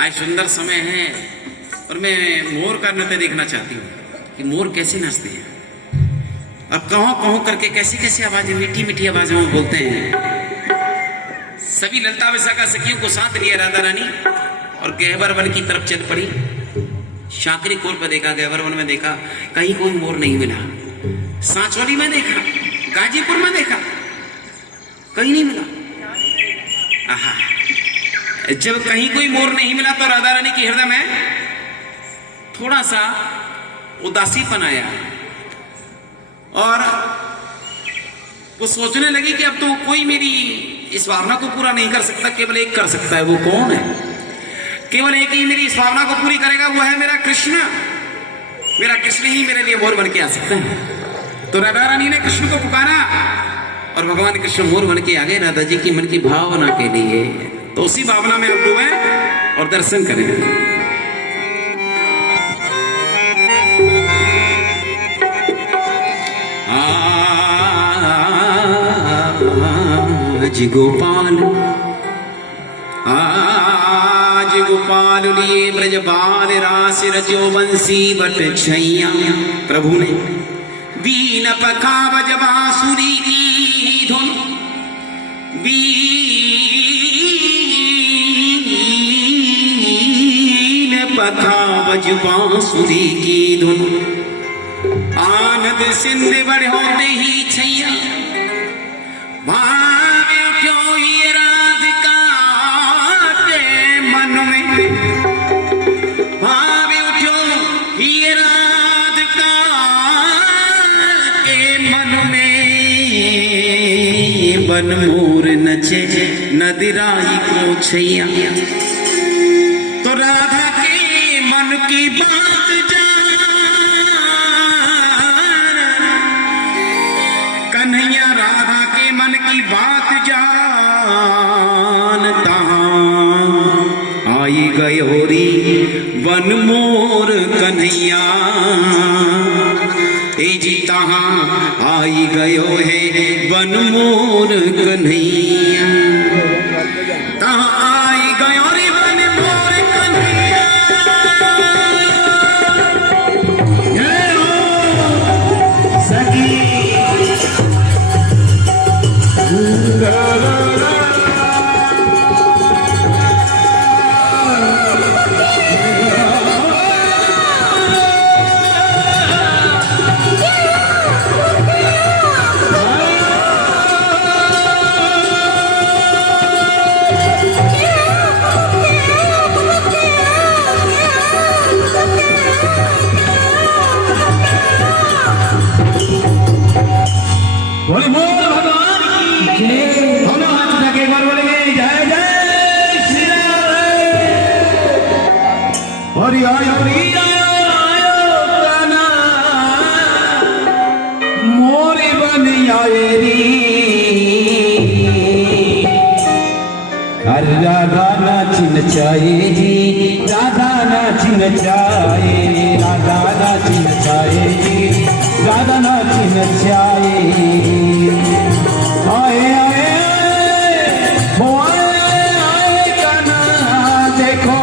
आज सुंदर समय है और मैं मोर का नृत्य देखना चाहती हूँ कि मोर कैसे नाचते हैं। अब कहों कहों करके कैसी कैसी आवाजें मीठी मीठी आवाजों में बोलते हैं। सभी ललता विशाखा सखियों को साथ लिया राधा रानी और गहवर वन की तरफ चल पड़ी। शाकरी कोर पर देखा, गहवर वन में देखा, कहीं कोई मोर नहीं मिला। सांचौली में देखा, गाजीपुर में देखा, कहीं नहीं मिला। आहा, जब कहीं कोई मोर नहीं मिला तो राधा रानी के हृदय में थोड़ा सा उदासीपन आया और वो सोचने लगी कि अब तो कोई मेरी इस भावना को पूरा नहीं कर सकता, केवल एक कर सकता है। वो कौन है? केवल एक ही मेरी इस भावना को पूरी करेगा, वो है मेरा कृष्ण। मेरा कृष्ण ही मेरे लिए मोर बन के आ सकता है। तो राधा रानी ने कृष्ण को पुकारा और भगवान कृष्ण मोर बन के आ गए राधा जी की मन की भावना के लिए। तो उसी भावना में हम डूबे और दर्शन करें। आज गोपाल लिए ब्रजबाल रास रजो बंसी बट छैया। प्रभु ने बीन पखा बज बांसुरी की धुन, बीन पखा बज बांसुरी की धुन। आनंद सिंध बढ़ होते ही छैया भावे क्यों ये राधिका के मन में। भावे क्यों ये राधिका के मन में। बन मोर नचे नदिराई को छैया। तो राधा के मन की बात कन्हैया राधा के मन की बात जानता। आई गए होरी वन मोर कन्हैया। ए जी तहाँ आई गयो है वन मोर कन्हैया, तहाँ आई गयो रे वन मोर कन्हैया। जय हो सखी बोले बोल भगवान की जय। हम हाथ उठा के एक बार बोलेंगे जय जय श्री राम। और आयो काना मोरे बन आए रे, हर राधा नाचिन चाहे जी, राधा नाचिन चाहे, राधा नाचिन चाहे जी, राधा नाचिन चाहे। आए आए वो आए काना देखो,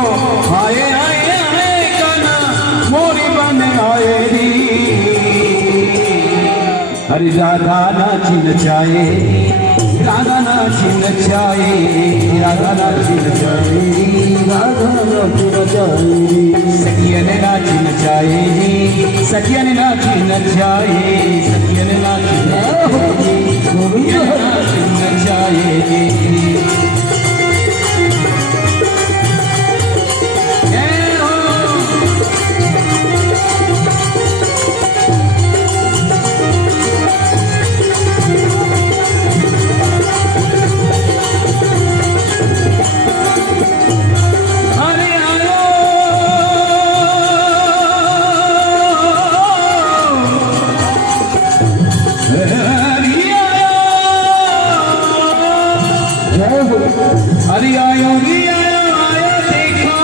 आए आए काना मोरी बन आए री, हरि राधा नाचिन चाहे, राधा नाचिन चाहे, राधा नाचिन चाहे, राधा नाचिन चाहे। सखिया ने नाचिन चाहे जी, सखिया ने नाचिन चाहे, सखिया ने नाचिन चाहे। अरे आयो आयो देखो,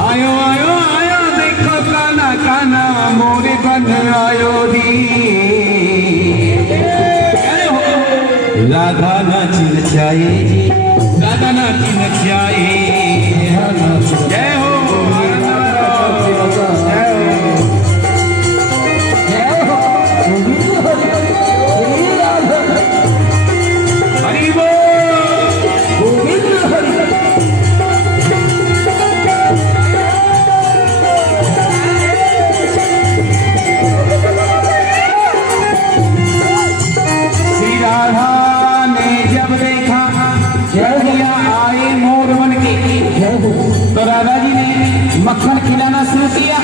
आयो आयो आयो देखो काना काना मोरे बन आयो दी। राधा नाचिन चाहे जी, राधा नाचिन चाहे। जय हो तो राधा जी ने मक्खन खिलाना शुरू किया।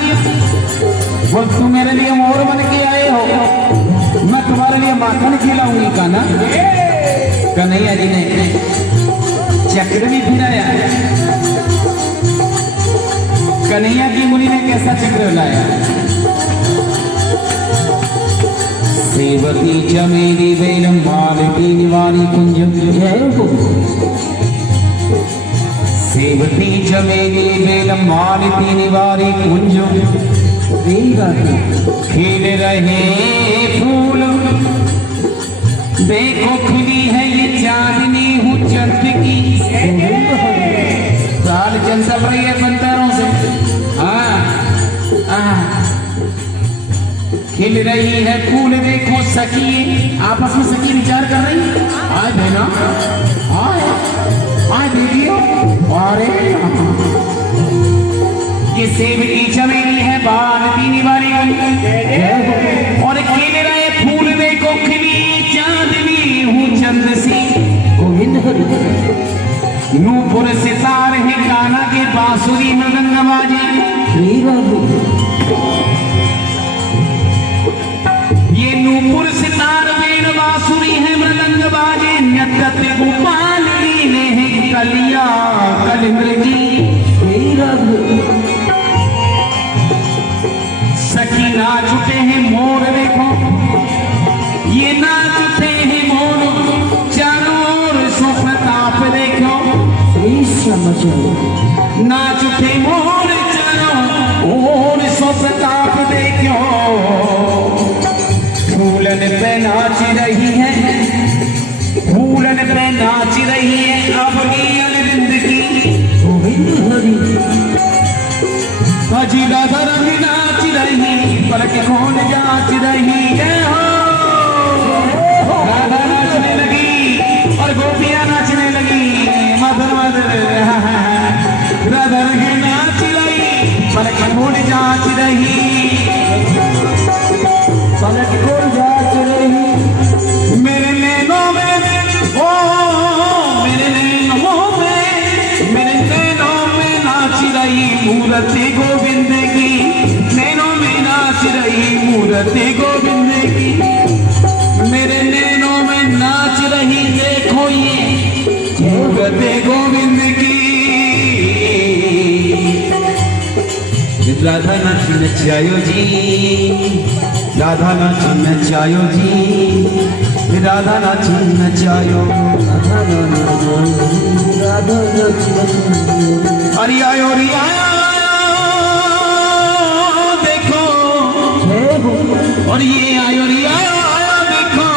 बोल तुम मेरे लिए मोर बन के आए हो, मैं तुम्हारे लिए माखन खिलाऊंगी काना। कन्हैया जी ने चक्र भी फिराया। कन्हैया की मुनि ने कैसा चक्र लाया? सेवती चमेली बेलम मालती निवारी कुंज, सेवती चमेली बेलम मालती निवारी कुंज, खिल रहे फूल देखो खुली है ये चांदनी हूँ चंद की। साल चंद सब रही है बंदरों से। खिल रही है फूल देखो सखी, आपस में सखी विचार कर रही। आज है ना, आज देखिए, अरे ये सेवती चमेली है बालती निवारी, और खिल रहे फूल देखो खिली चांदनी हूँ चंद सी। नूपुर सितार है काना के बांसुरी मृदंग बाजे। ये नूपुर सितार वेण बांसुरी है मृदंग बाजे। नृत्य गोपाल लीने है कलिया कलिमृगी। सखी नाच उठे हैं मोर देखो, ये नाच उठे हैं मोर चारों ओर सो प्रताप देखो। नाच उठे मोर चारों ओर सो प्रताप देखो। पलट को जाच रही मेरे नैनों में ओ मेरे नैनों में नाच रही मूर्ति गोविंद की, नैनों में नाच रही मूर्ति गोविंद की, मेरे नैनों में नाच रही देखो ये मूर्ति गोविंद की। राधा नाची नचायो जी, राधा नाची नचायो जी, राधा नाची नचायो, राधा नाची नचायो। अरे आयो देखो, और ये आयो देखो,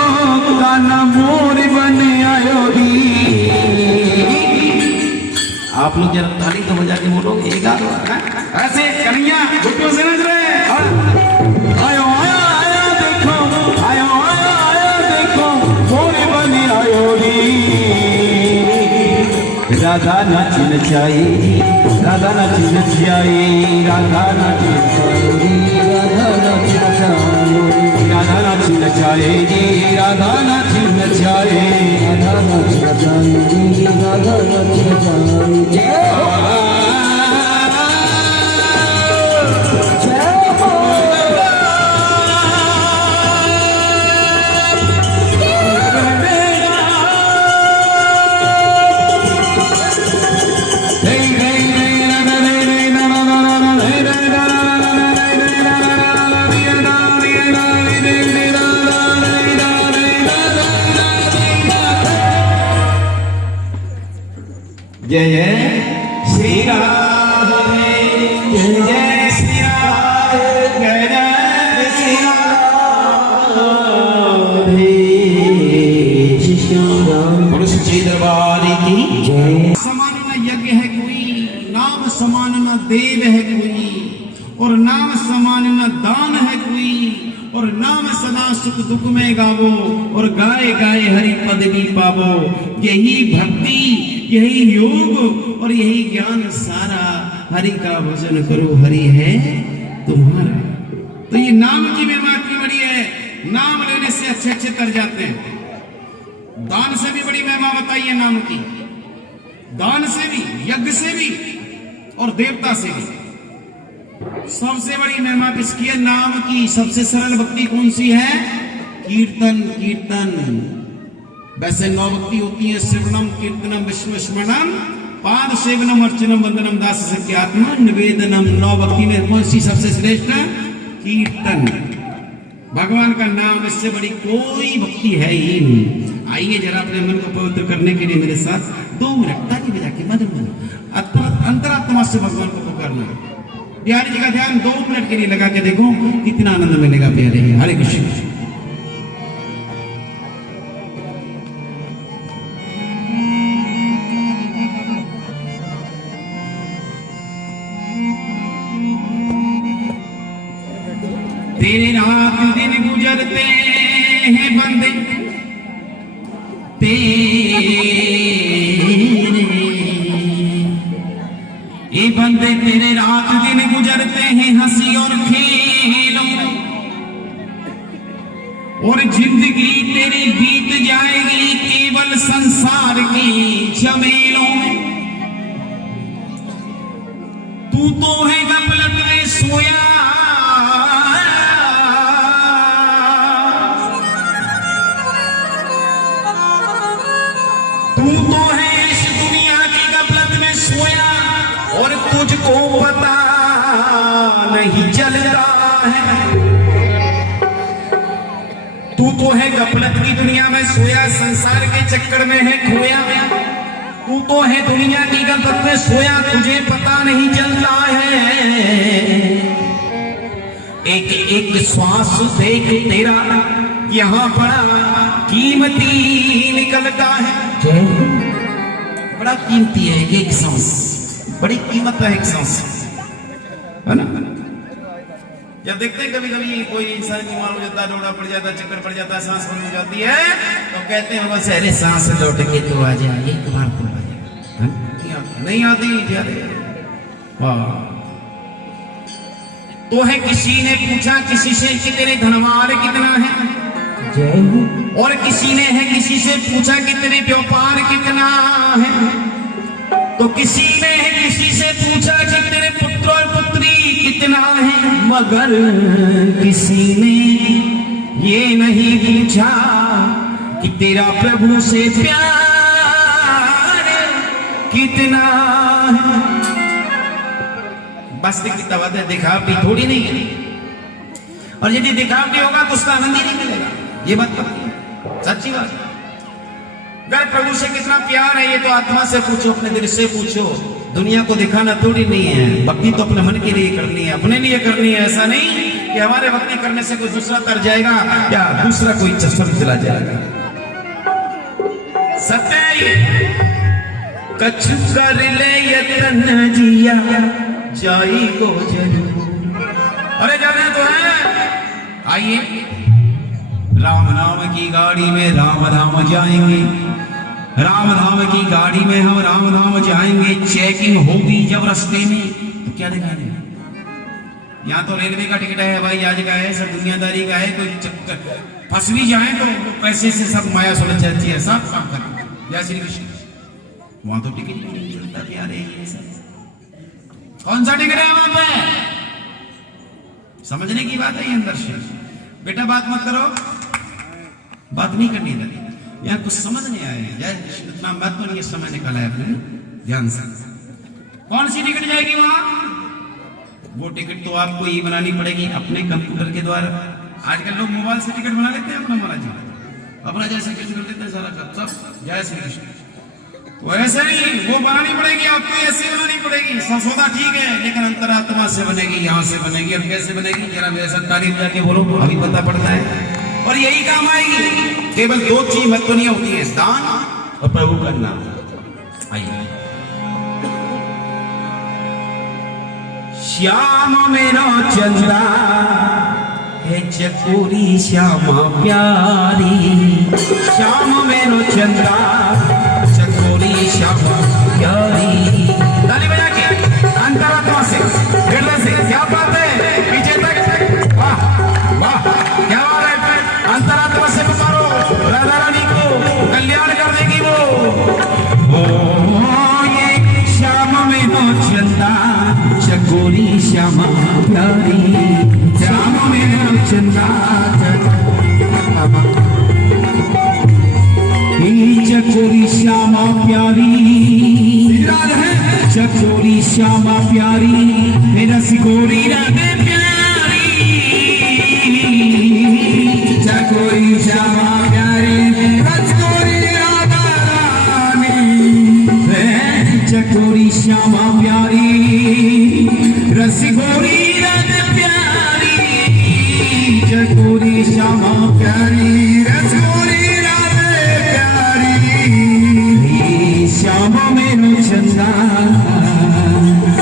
काना मोर बने आयो री। आप लोग जरा ताली तो बजा के बोलोगे एक आध ऐसे कन्हैया घुटनों से नच रहे आयो आया देखो, आया देखो, मोरे बने आयो री। राधा नाच नचाई, राधा नाच नचाई, राधा नाच नचाई, राधा नाच नचाई, राधा नाच नचाई, राधा नाच नचाई, राधा नाच नचाई, राधा नाच नचाई। जय हो जय जय श्री राधे, जय जय श्री राधे, जय जय श्री राधे। पुरुष जी दरबार की जय। समान न यज्ञ है कोई, नाम समान न देव है कोई, और नाम समान न दान है कोई, और नाम सदा सुख दुख में गावो, और गाए गाए हरि पद भी पावो। यही भक्ति, यही योग और यही ज्ञान सारा, हरि का भजन करो हरि है तुम्हारा। तो ये नाम की महिमा इतनी बड़ी है, नाम लेने से अच्छे अच्छे तर जाते हैं। दान से भी बड़ी महिमा बताइए नाम की, दान से भी, यज्ञ से भी और देवता से भी। सबसे बड़ी महिमा किसकी है? नाम की। सबसे सरल भक्ति कौन सी है? कीर्तन। कीर्तन वैसे 9 भक्ति होती है, श्रवणम कीर्तनम विष्णु स्मरणम पाद सेवनम अर्चनम वंदनम दास सत्यात्मा निवेदनम। 9 भक्ति में कौन सी सबसे श्रेष्ठ? कीर्तन। भगवान का नाम, इससे बड़ी कोई भक्ति है ही नहीं। आइए जरा अपने मन को पवित्र करने के लिए मेरे साथ 2 मिनट ताली बजा के मधुर मन अंतरात्मा से भगवान को पुकारना है। बिहारी जी का ध्यान 2 मिनट के लिए लगा के देखो, कितना आनंद मिलेगा प्यारे। हरे कृष्ण। तेरे रात दिन गुजरते हैं बंदे तेरे, ये बंदे तेरे रात दिन गुजरते हैं हंसी और खेलों, और जिंदगी तेरी बीत जाएगी केवल संसार की झमेलों में। तू तो है गफलत में सोया, तू तो है इस दुनिया की गफलत में सोया, और तुझको पता नहीं चलता है। तू तो है गफलत की दुनिया में सोया, संसार के चक्कर में है खोया। तू तो है दुनिया की गफलत में सोया, तुझे पता नहीं चलता है। एक एक श्वास देख तेरा यहाँ बड़ा कीमती निकलता है। बड़ा कीमती है एक सांस, बड़ी कीमत है एक सांस, है ना। जब देखते हैं कभी कभी कोई इंसान बीमार हो जाता है, दौड़ा पड़ जाता है, चक्कर पड़ जाता है, सांस बंद हो जाती है, तो कहते हैं बस अरे सांस लौट के तो आ जाए, एक बार तो आ जाए। नहीं आती प्यारे। वाह, तो है किसी ने पूछा किसी से कि तेरे धनवार कितना है, जय हो। और किसी ने है किसी से पूछा कि तेरे व्यापार कितना है, तो किसी ने है किसी से पूछा कि तेरे पुत्र और पुत्री कितना है, मगर किसी ने ये नहीं पूछा कि तेरा प्रभु से प्यार कितना है। वास्तविक बात है, दिखावटी थोड़ी नहीं है, और यदि दिखावटी होगा तो उसका आनंद ही नहीं मिलेगा। ये बात पक्की है, सच्ची बात है। अगर प्रभु से कितना प्यार है ये तो आत्मा से पूछो, अपने दिल से पूछो। दुनिया को दिखाना थोड़ी नहीं है, भक्ति तो अपने मन के लिए करनी है, अपने लिए करनी है। ऐसा नहीं कि हमारे भक्ति करने से कोई दूसरा तर जाएगा या दूसरा कोई चश्मा चला जाएगा। सत्य है ये। कछु कर ले यतन जिया जाई को जरूर। अरे जाने तो है, आइए राम नाम की गाड़ी में राम धाम जाएंगे, राम धाम की गाड़ी में हम राम धाम जाएंगे। चेकिंग होगी जब रास्ते में तो क्या दिखाने, यहाँ तो रेलवे का टिकट है भाई, आज का है, सब दुनियादारी का है। कोई चक्कर फंस भी जाए तो पैसे से सब माया सुलझ जाती है, सब काम कर। जय श्री कृष्ण। वहां तो टिकट भी नहीं मिलता प्यारे, ये सब कौन सा टिकट है वहां पे, समझने की बात है ये अंदर से। बेटा बात मत करो, बात नहीं करनी है, यहाँ कुछ समझ नहीं आया। जय इतना बात तो नहीं समय निकाला है अपने ध्यान से। कौन सी टिकट जाएगी वहां, वो टिकट तो आपको ही बनानी पड़ेगी अपने कंप्यूटर के द्वारा। आजकल लोग मोबाइल से टिकट बना लेते हैं अपना, महाराज जी अपना जैसे कुछ कर लेते हैं सारा सब। जय श्री कृष्ण। तो ऐसे नहीं, वो बनानी पड़ेगी आपको, ऐसे बनानी पड़ेगी। सौदा ठीक है, लेकिन अंतरात्मा से बनेगी, यहाँ से बनेगी। और कैसे बनेगी जरा मेरे तारीफ जाके बोलो, अभी पता पड़ता है। और यही काम आएगी। केवल दो चीज महत्व नहीं होती है, दान और प्रभु का नाम। आइए श्याम मेरा चंदा है चकोरी श्यामा प्यारी, श्याम मेरो चंदा चकोरी श्यामा प्यारी। ताली बजा के अंतरात्मा से, हृदय से। क्या बात है, पीछे तक, वाह वाह, क्या बात है। अंतरात्मा से पुकारो राधा रानी को, कल्याण कर देगी वो। ओ ये श्याम मेरो चंदा चकोरी श्यामा प्यारी, श्याम मेरो चंदा चकोरी श्यामा प्यारी, चकोरी श्यामा प्यारी, मेरा सिकोरी राधे प्यारी, चकोरी श्यामा प्यारी, चकोरी राधा रानी, चकोरी श्यामा प्यारी, रसिकोरी राधे प्यारी, चकोरी श्यामा प्यारी, रसकोरी राधे प्यारी, श्यामा मेरो चंदा,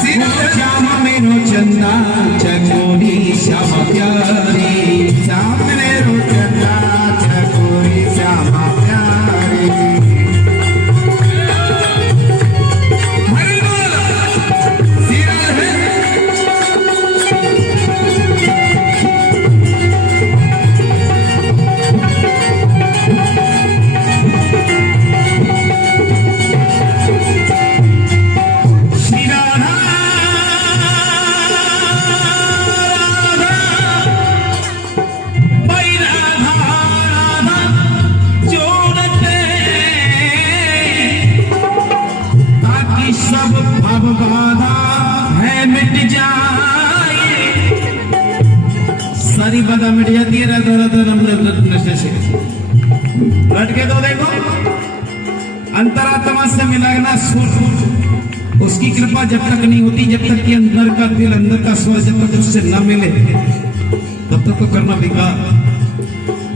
श्यामा मेरो चंदा, चकोरी श्यामा प्यारी, श्यामा मेरो चंदा, चकोरी श्यामा प्यारी। सारी बाधा मिट जाती है, राधा राधा नशे से। लटके तो देखो, अंतरात्मा से मिलाना सुर, उसकी कृपा जब तक नहीं होती, जब तक कि अंदर का दिल, अंदर का स्वर जब तक उससे न मिले, तब तक तो करना बेकार।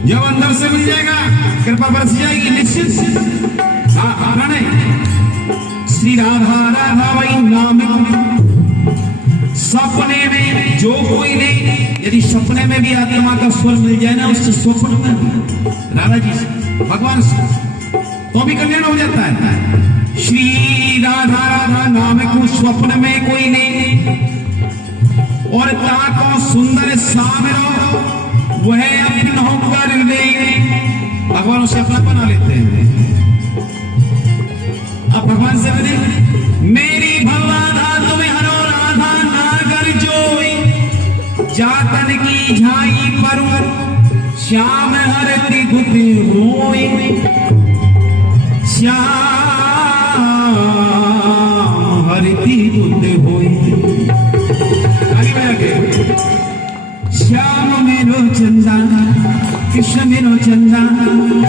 जब अंदर से मिल जाएगा, कृपा बरस जाएगी निश्चित। हाँ नहीं, श्री राधा राधा वही नाम। सपने में जो कोई नहीं, यदि सपने में भी आत्मा का स्वर मिल जाए ना, उससे स्वप्न में राधा जी से, भगवान से, तो भी कल्याण हो जाता है। श्री राधा राधा नाम को स्वप्न में कोई नहीं, और ताको सुंदर सामरो वह अपना कर दे। भगवान उसे अपना बना लेते हैं। अब भगवान से बोले मेरी भवाधा तुम्हें हरो राधा नागर जोई जातन की झाई पर श्याम हरती गुपी रोई श्याम हरती गुद होई। आगे बढ़ के श्याम मेरो चंदा कृष्ण मेरो चंदा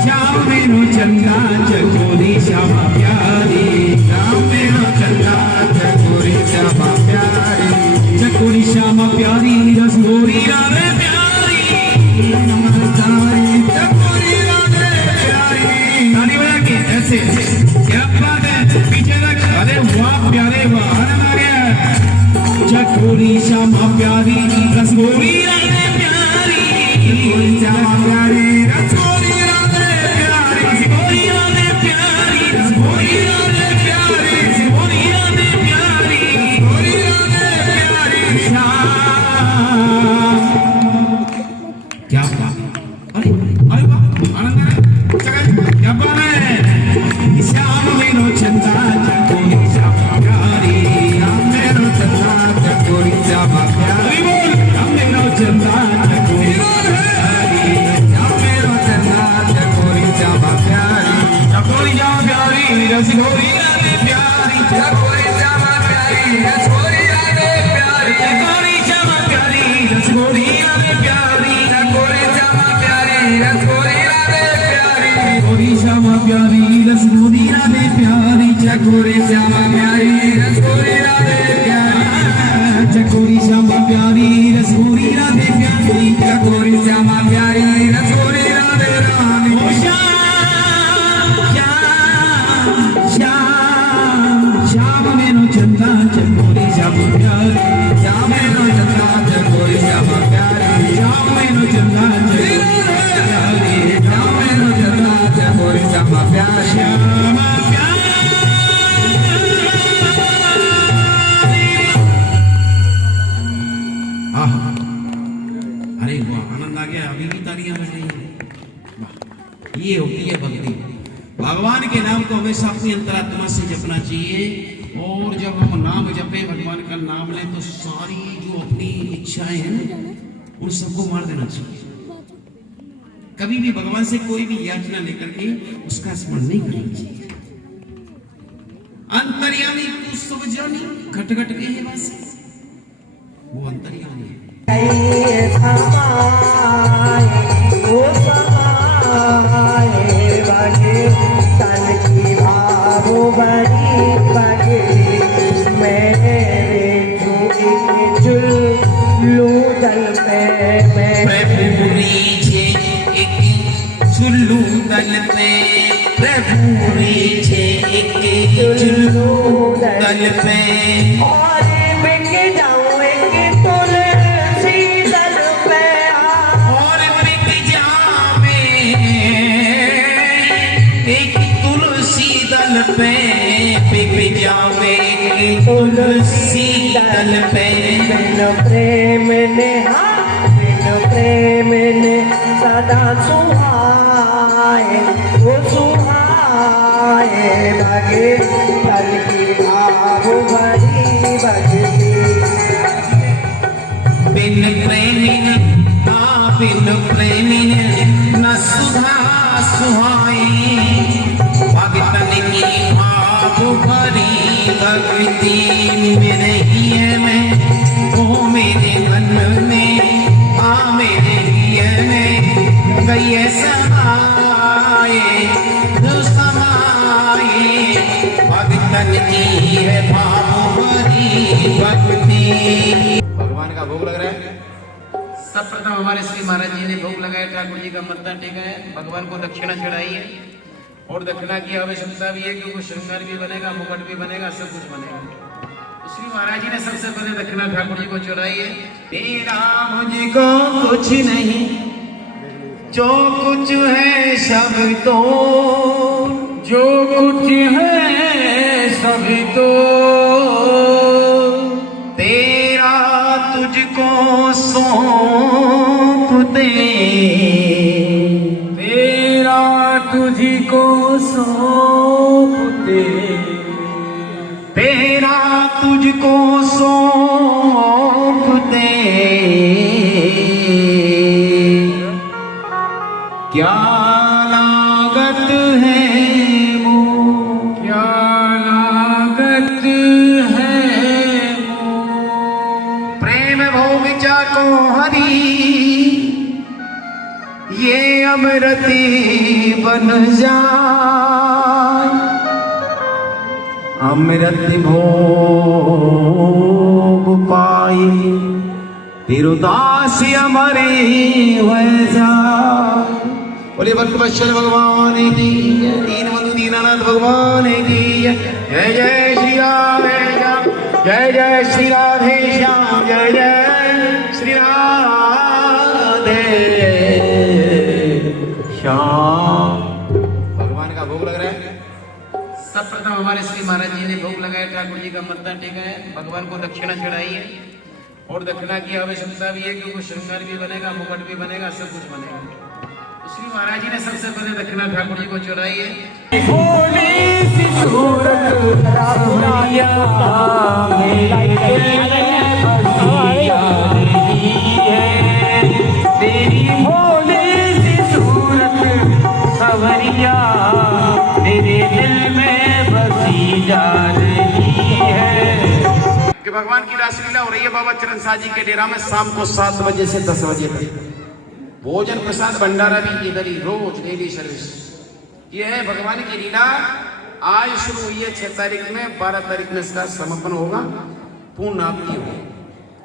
श्याम मेरो चंदा चकोरी श्यामा प्यारी श्याम मेरो चंदा चकोरी श्यामा प्यारी चकोरी श्यामा प्यारी रसगोरी राधे प्यारी चकोरी राधे प्यारी। ताली बजा के ऐसे क्या बात है पीछे तक। अरे वाह प्यारे वाह आनंद आ गया। चकोरी श्यामा प्यारी रसगोरी राधे प्यारी श्यामा प्यारी रसगोरी राधे प्यारी रसगोरी राधे प्यारी रसगोरी राधे प्यारी रसगोरी राधे प्यारी रसगोरी राधे प्यारी श्याम। क्या बात है। अरे अरे वाह आनंद आ रहा है। क्या बात है। श्याम मेरो चंदा चकोरी श्यामा प्यारी श्याम मेरो चंदा चकोरी श्यामा प्यारी श्याम मेरो चंदा चकोरी प्यारी श्याम मेरो चंदा चकोरी श्यामा प्यारी चकोरी श्यामा प्यारी रसगोरी राधे प्यारी चकोरी श्यामा प्यारी रसगोरी राधे प्यारी चकोरी श्यामा प्यारी रसगोरी राधे प्यारी चकोरी श्यामा प्यारी रसगोरी राधे प्यारी चकोरी श्यामा प्यारी रसगोरी राधे प्यारी चकोरी श्यामा प्यारी रसगोरी राधे प्यारी चकोरी श्यामा प्यारी रसगोरी राधे प्यारी चकोरी श्यामा प्यारी रसगोरी राधे रानी। ओ श्याम श्याम श्याम श्याम मेरो चंदा चकोरी श्यामा प्यारी श्याम मेरो चंदा चकोरी श्यामा प्यारी श्याम मेरो चंदा चकोरी प्यारी श्याम मेरो चंदा चकोरी श्यामा प्यारी श्यामा प्यारी। अरे वाह आनंद आ गया। अभी भी तालियां बज रही हैं। वाह ये होती है भक्ति। भगवान के नाम को हमेशा अपनी अंतरात्मा से जपना चाहिए। और जब हम नाम जपे भगवान का नाम लें तो सारी जो अपनी इच्छाएं हैं उन सबको मार देना चाहिए। कभी भी भगवान से कोई भी याचना लेकर के उसका स्मरण नहीं करना चाहिए। अंतर्यामी तू सब जानी घट घट के है बस वो अंतर्यामी है। तन की भावो बड़ी बड़ी मेरे झुल्लू दल पे प्रभु रीछे एक झुल्लू दल पे प्रभु रीछे एक झुल्लू दल पे और बिक जाऊं एक तुलसी दल पे और बिक जावे एक तुलसी दल पे बिक जावे एक तुलसी दल पे। बिन प्रेम ने सदा सुहाए वो सुहाए भगे तल की भाव बड़ी भगती। बिन प्रेमिन बिन प्रेमिन न सुधा सुहाई भगतन की भाव भरी भक्ति मेरे हिय में ओ मेरे मन में आ मेरे हिय में गई समाए जो समाए भगतन की है भाव भरी भक्ति। भगवान का भोग लग रहा है। सब प्रथम हमारे श्री महाराज जी ने भोग लगाया। ठाकुर जी का मत्था टेका है। भगवान को दक्षिणा चढ़ाई है और दक्षिणा की आवश्यकता भी है क्योंकि श्रृंगार भी बनेगा मुकुट भी बनेगा सब कुछ बनेगा। तो श्री महाराज जी ने सबसे पहले दक्षिणा ठाकुर जी को चढ़ाई है। तेरा मुझको कुछ नहीं जो कुछ है सब तो जो कुछ है सभी तो तेरा तुझको सौंप दे, तेरा तुझको सौंप दे, तेरा तुझको सौंप दे, क्या लागत है क्या लागत है प्रेम भोग जाको हरी, ये अमृति बन जाए, अमृत भोग पाई, तेरो दास अमरे हो जाए। बोले भक्त वत्सल भगवान की जय, दीन बंधु दीनानाथ भगवान की जय। जय जय श्री राधे श्याम, जय जय श्री राधे श्याम, जय जय श्री राधे श्याम। भगवान का भोग लग रहा है। सब प्रथम हमारे श्री महाराज जी ने भोग लगाया, ठाकुर जी का मत्था टेका है, भगवान को दक्षिणा चढ़ाई है और दक्षिणा की आवश्यकता भी है क्योंकि श्रृंगार भी बनेगा, मुकुट भी बनेगा, सब कुछ बनेगा। तो श्री महाराज जी ने सबसे पहले दक्षिणा ठाकुर जी को चढ़ाई है। भोली सी सूरत सवरिया मेरे दिल में बसिया रही है, तेरी भोली सी सूरत सवरिया मेरे दिल में बसी जा रही है। कि भगवान की रासलीला हो रही है बाबा चरण साह जी के डेरा में शाम को 7 बजे से 10 बजे तक। भोजन प्रसाद भंडारा भी इधर ही रोज डेली सर्विस। ये है भगवान की लीला। आज शुरू हुई है 6 तारीख में, 12 तारीख में इसका समापन होगा, पूर्ण आरती होगी।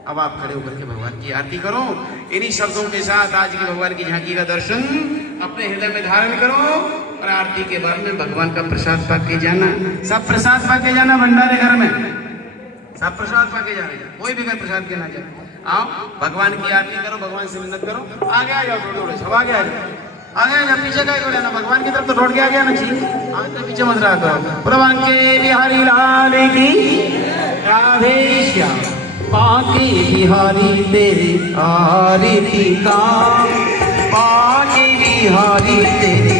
अब आप खड़े होकर के भगवान की आरती करो। इन्हीं शब्दों के साथ आज की भगवान की झांकी का दर्शन अपने हृदय में धारण करो और आरती के बाद में भगवान का प्रसाद पाके जाना। सब प्रसाद पाके जाना भंडारे घर में, सब प्रसाद पाके जा रहे हैं, कोई भी घर प्रसाद के ना जाए। आओ भगवान की आरती करो, भगवान से मिन्नत करो। आगे आ जाओ, थोड़े सब आगे आ जाओ, आगे आ जाओ, पीछे क्या करो ना, भगवान की तरफ तो लौट के आ गया ना। चाहिए आगे तो पीछे मत रहा करो। भगवान के बिहारी लाल की राधे श्याम, बाकी बिहारी तेरी आरती का, बाकी बिहारी तेरी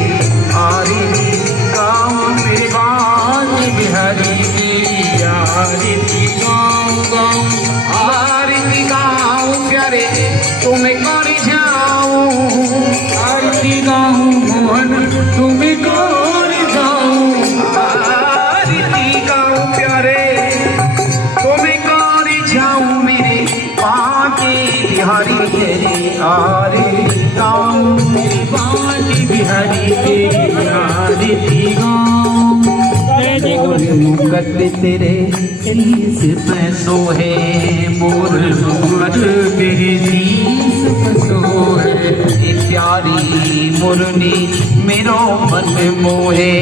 आरती का, मेरे बाकी बिहारी तेरी आरती गाऊं गाऊं, आरती गाऊं प्यारे तुम्हें कर जाऊं, आरती गाऊं मोहन तुम्हें कौन जाऊं, आरती गाऊं प्यारे तुम्हें कर जाऊं, मेरे बाकी बिहारी तेरी आरती गाऊं, मेरी बाकी बिहारी तेरी आरती गाऊं। मोर मुकट तेरे शीस पे सोहे, मोर मुकट तेरे शीस पे सोहे, प्यारी मुरली मेरो मन मोहे,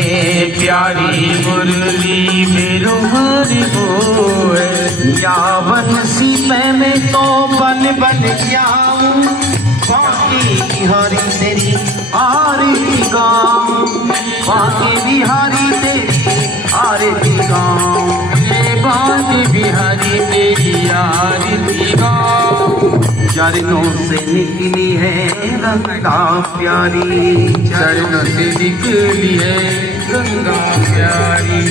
प्यारी मुरली मेरो मन मोहे, यावन सी पे में तो बन बन जाऊं, बाकी बिहारी तेरी आरती गाऊं, बाकी बिहारी तेरी आरती गाऊं, बाकी बिहारी तेरी आरती गाऊं। चरणों से निकली है गंगा प्यारी, चरणों से निकली है गंगा प्यारी,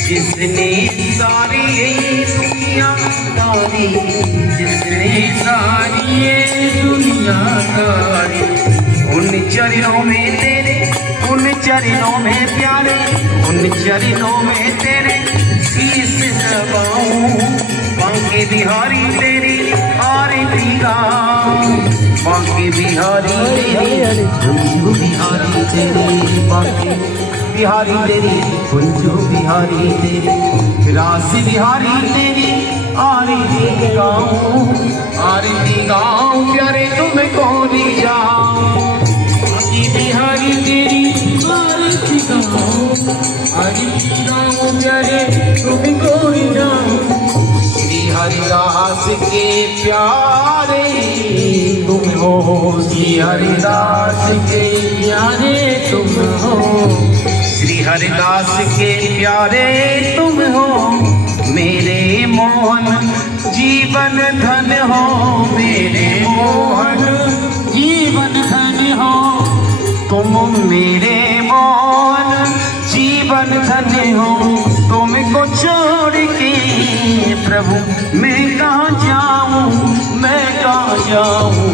जिसने सारी दुनिया तारी, जिसने सारी ये दुनिया तारी, उन चरणों में तेरे, उन चरणों में प्यारे, उन चरणों में तेरे शीश नवाऊं, बांके बिहारी तेरी आरती गाऊं, बांके बिहारी तेरी कुंजू बिहारी तेरी, बांके बिहारी तेरी कुंजू बिहारी तेरी, रास बिहारी तेरी आरती गाऊं, आरती गाऊं प्यारे तुम्हें कौन जाऊं, बाकी बिहारी तेरी आरती गाऊं, आरती गाऊं प्यारे तुम्हें कौन जाऊं, श्री हरिदास के प्यारे तुम हो, श्री हरिदास के प्यारे तुम हो, श्री हरिदास के प्यारे तुम हो, मेरे मोहन जीवन धन हो मेरे मोहन, जीवन धन हो तुम मेरे मोहन, जीवन धन हो तुमको छोड़ के प्रभु मैं कहाँ जाऊँ, मैं कहाँ जाऊँ,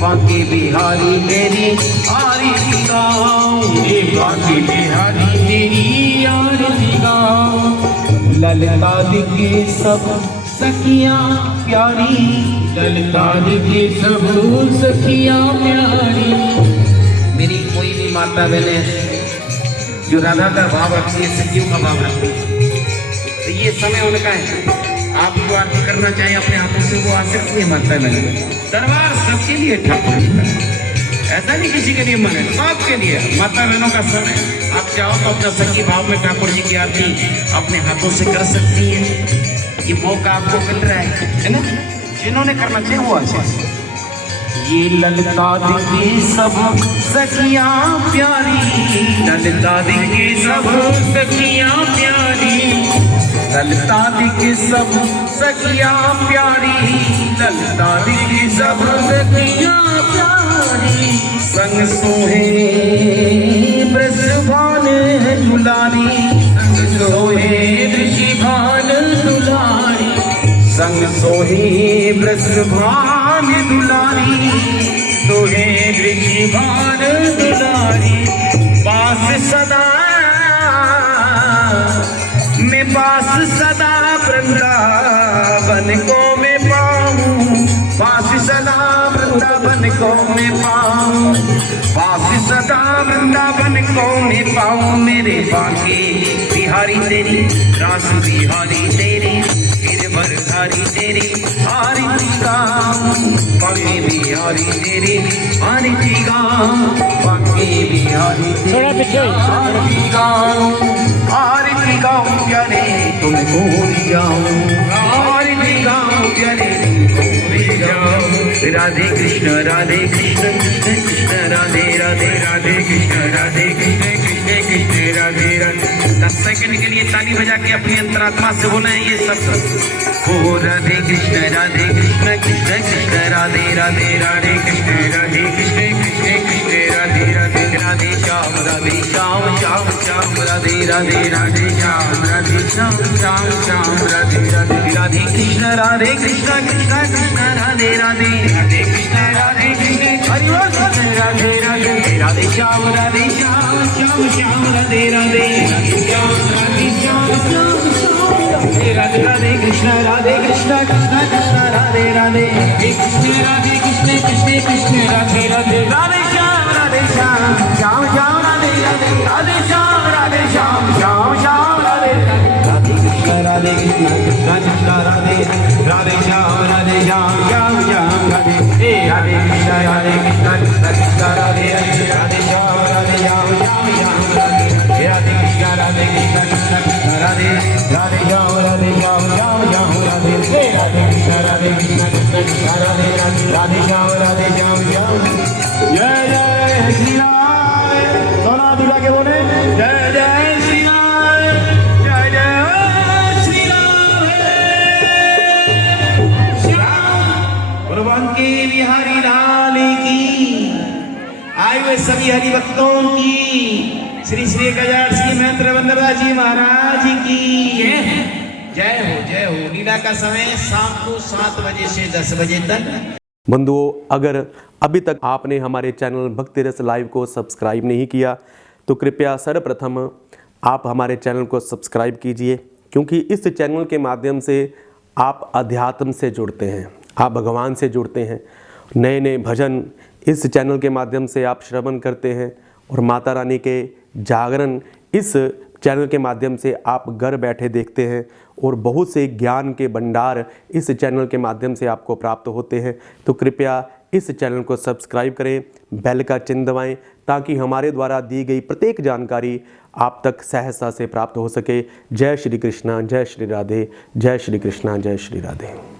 बाकी बिहारी तेरी आरती गाऊं, बाकी बिहारी तेरी आरती गाऊं। ललिता दिखे सब सखियाँ प्यारी, ललिता दिखे सब सखियाँ प्यारी। मेरी कोई भी माता बहने जो राधा का भाव रखती है, सखियों का भाव रखती है, तो ये समय उनका है। आप जो आरती करना चाहें अपने हाथों से वो आ सकती है माता बहने। दरबार सबके लिए ठाकुर जी का है, ऐसा नहीं किसी के लिए मन है, सबके लिए माता बहनों का समय। आप चाहो तो अपना सखी भाव में ठाकुर जी की आरती अपने हाथों से कर सकती है। ये मौका आपको मिल रहा है ना, जिन्होंने करना चाहिए वो अच्छा। ये ललिता दिखे सब सखियाँ प्यारी, ललिता दिखे सब सखियाँ प्यारी, ललिता दिखे सब सखियाँ प्यारी, ललिता दिखे सब सखियाँ प्यारी। संग सोहे वृषभान दुलारी, संग सोहे वृषभान दुलारी, संग सोहे वृषभान दुलारी, सोहे वृषभान दुलारी। पास सदा मैं पास सदा वृंदावन को मैं पाऊं, पास सदा वृंदावन को मैं पाऊं, पास सदा वृंदावन को मैं पाऊं। मेरे बाके बिहारी तेरी, रास बिहारी तेरी, गिरवरधारी तेरी आरती गाऊं, बाके बिहारी तेरी आरती गाऊं, बाके बिहारी तेरी आरती गाऊं, आरती गाऊं प्यारे तुमको भूल जाऊं, आरती गाऊं प्यारे तुमको भूल जाऊं। राधे कृष्ण कृष्ण कृष्ण राधे राधे, राधे कृष्ण कृष्ण कृष्ण राधे राधे। 10 सेकंड के लिए ताली बजा के अपनी अंतरात्मा से बोले ये सब। ओ राधे कृष्ण कृष्ण कृष्ण राधे राधे, राधे कृष्ण कृष्ण कृष्ण राधे राधे, राधे श्याम श्याम श्याम राधे राधे, राधे श्याम श्याम श्याम राधे राधे। राधे कृष्ण कृष्ण कृष्ण राधे राधे, राधे कृष्ण हरि बोल राधे राधे, राधे श्याम श्याम श्याम राधे राधे, राधे श्याम राधे राधे, राधे कृष्ण कृष्ण कृष्ण राधे राधे, राधे कृष्ण कृष्ण राधे राधे, राधे श्याम श्याम श्याम राधे राधे, राधे श्याम श्याम राधे राधे, राधे कृष्ण कृष्ण राधे, राधे श्याम श्याम श्याम राधे, राधे कृष्ण कृष्ण राधे, राधे श्याम श्याम श्याम राधे, राधे कृष्ण कृष्ण कृष्ण राधे, राधे श्याम श्याम श्याम राधे, राधे कृष्ण कृष्ण कृष्ण राधे, राधे श्याम श्याम। जय जय श्री राम, सोना दुर्गा के बोले जय जय श्री राम, जय जय श्री राम, श्री राम। भगवान के बिहारी लाल की, आए हुए सभी हरि भक्तों की, श्री श्री गजानन श्री महेंद्र वंदना जी महाराज की जय हो, जय हो। लीला का समय शाम को 7 बजे से 10 बजे तक। बंधुओं, अगर अभी तक आपने हमारे चैनल भक्ति रस लाइव को सब्सक्राइब नहीं किया तो कृपया सर्वप्रथम आप हमारे चैनल को सब्सक्राइब कीजिए, क्योंकि इस चैनल के माध्यम से आप अध्यात्म से जुड़ते हैं, आप भगवान से जुड़ते हैं। नए नए भजन इस चैनल के माध्यम से आप श्रवण करते हैं और माता रानी के जागरण इस चैनल के माध्यम से आप घर बैठे देखते हैं और बहुत से ज्ञान के भंडार इस चैनल के माध्यम से आपको प्राप्त होते हैं। तो कृपया इस चैनल को सब्सक्राइब करें, बेल का चिन्ह दबाएं, ताकि हमारे द्वारा दी गई प्रत्येक जानकारी आप तक सहजता से प्राप्त हो सके। जय श्री कृष्णा, जय श्री राधे, जय श्री कृष्णा, जय श्री राधे।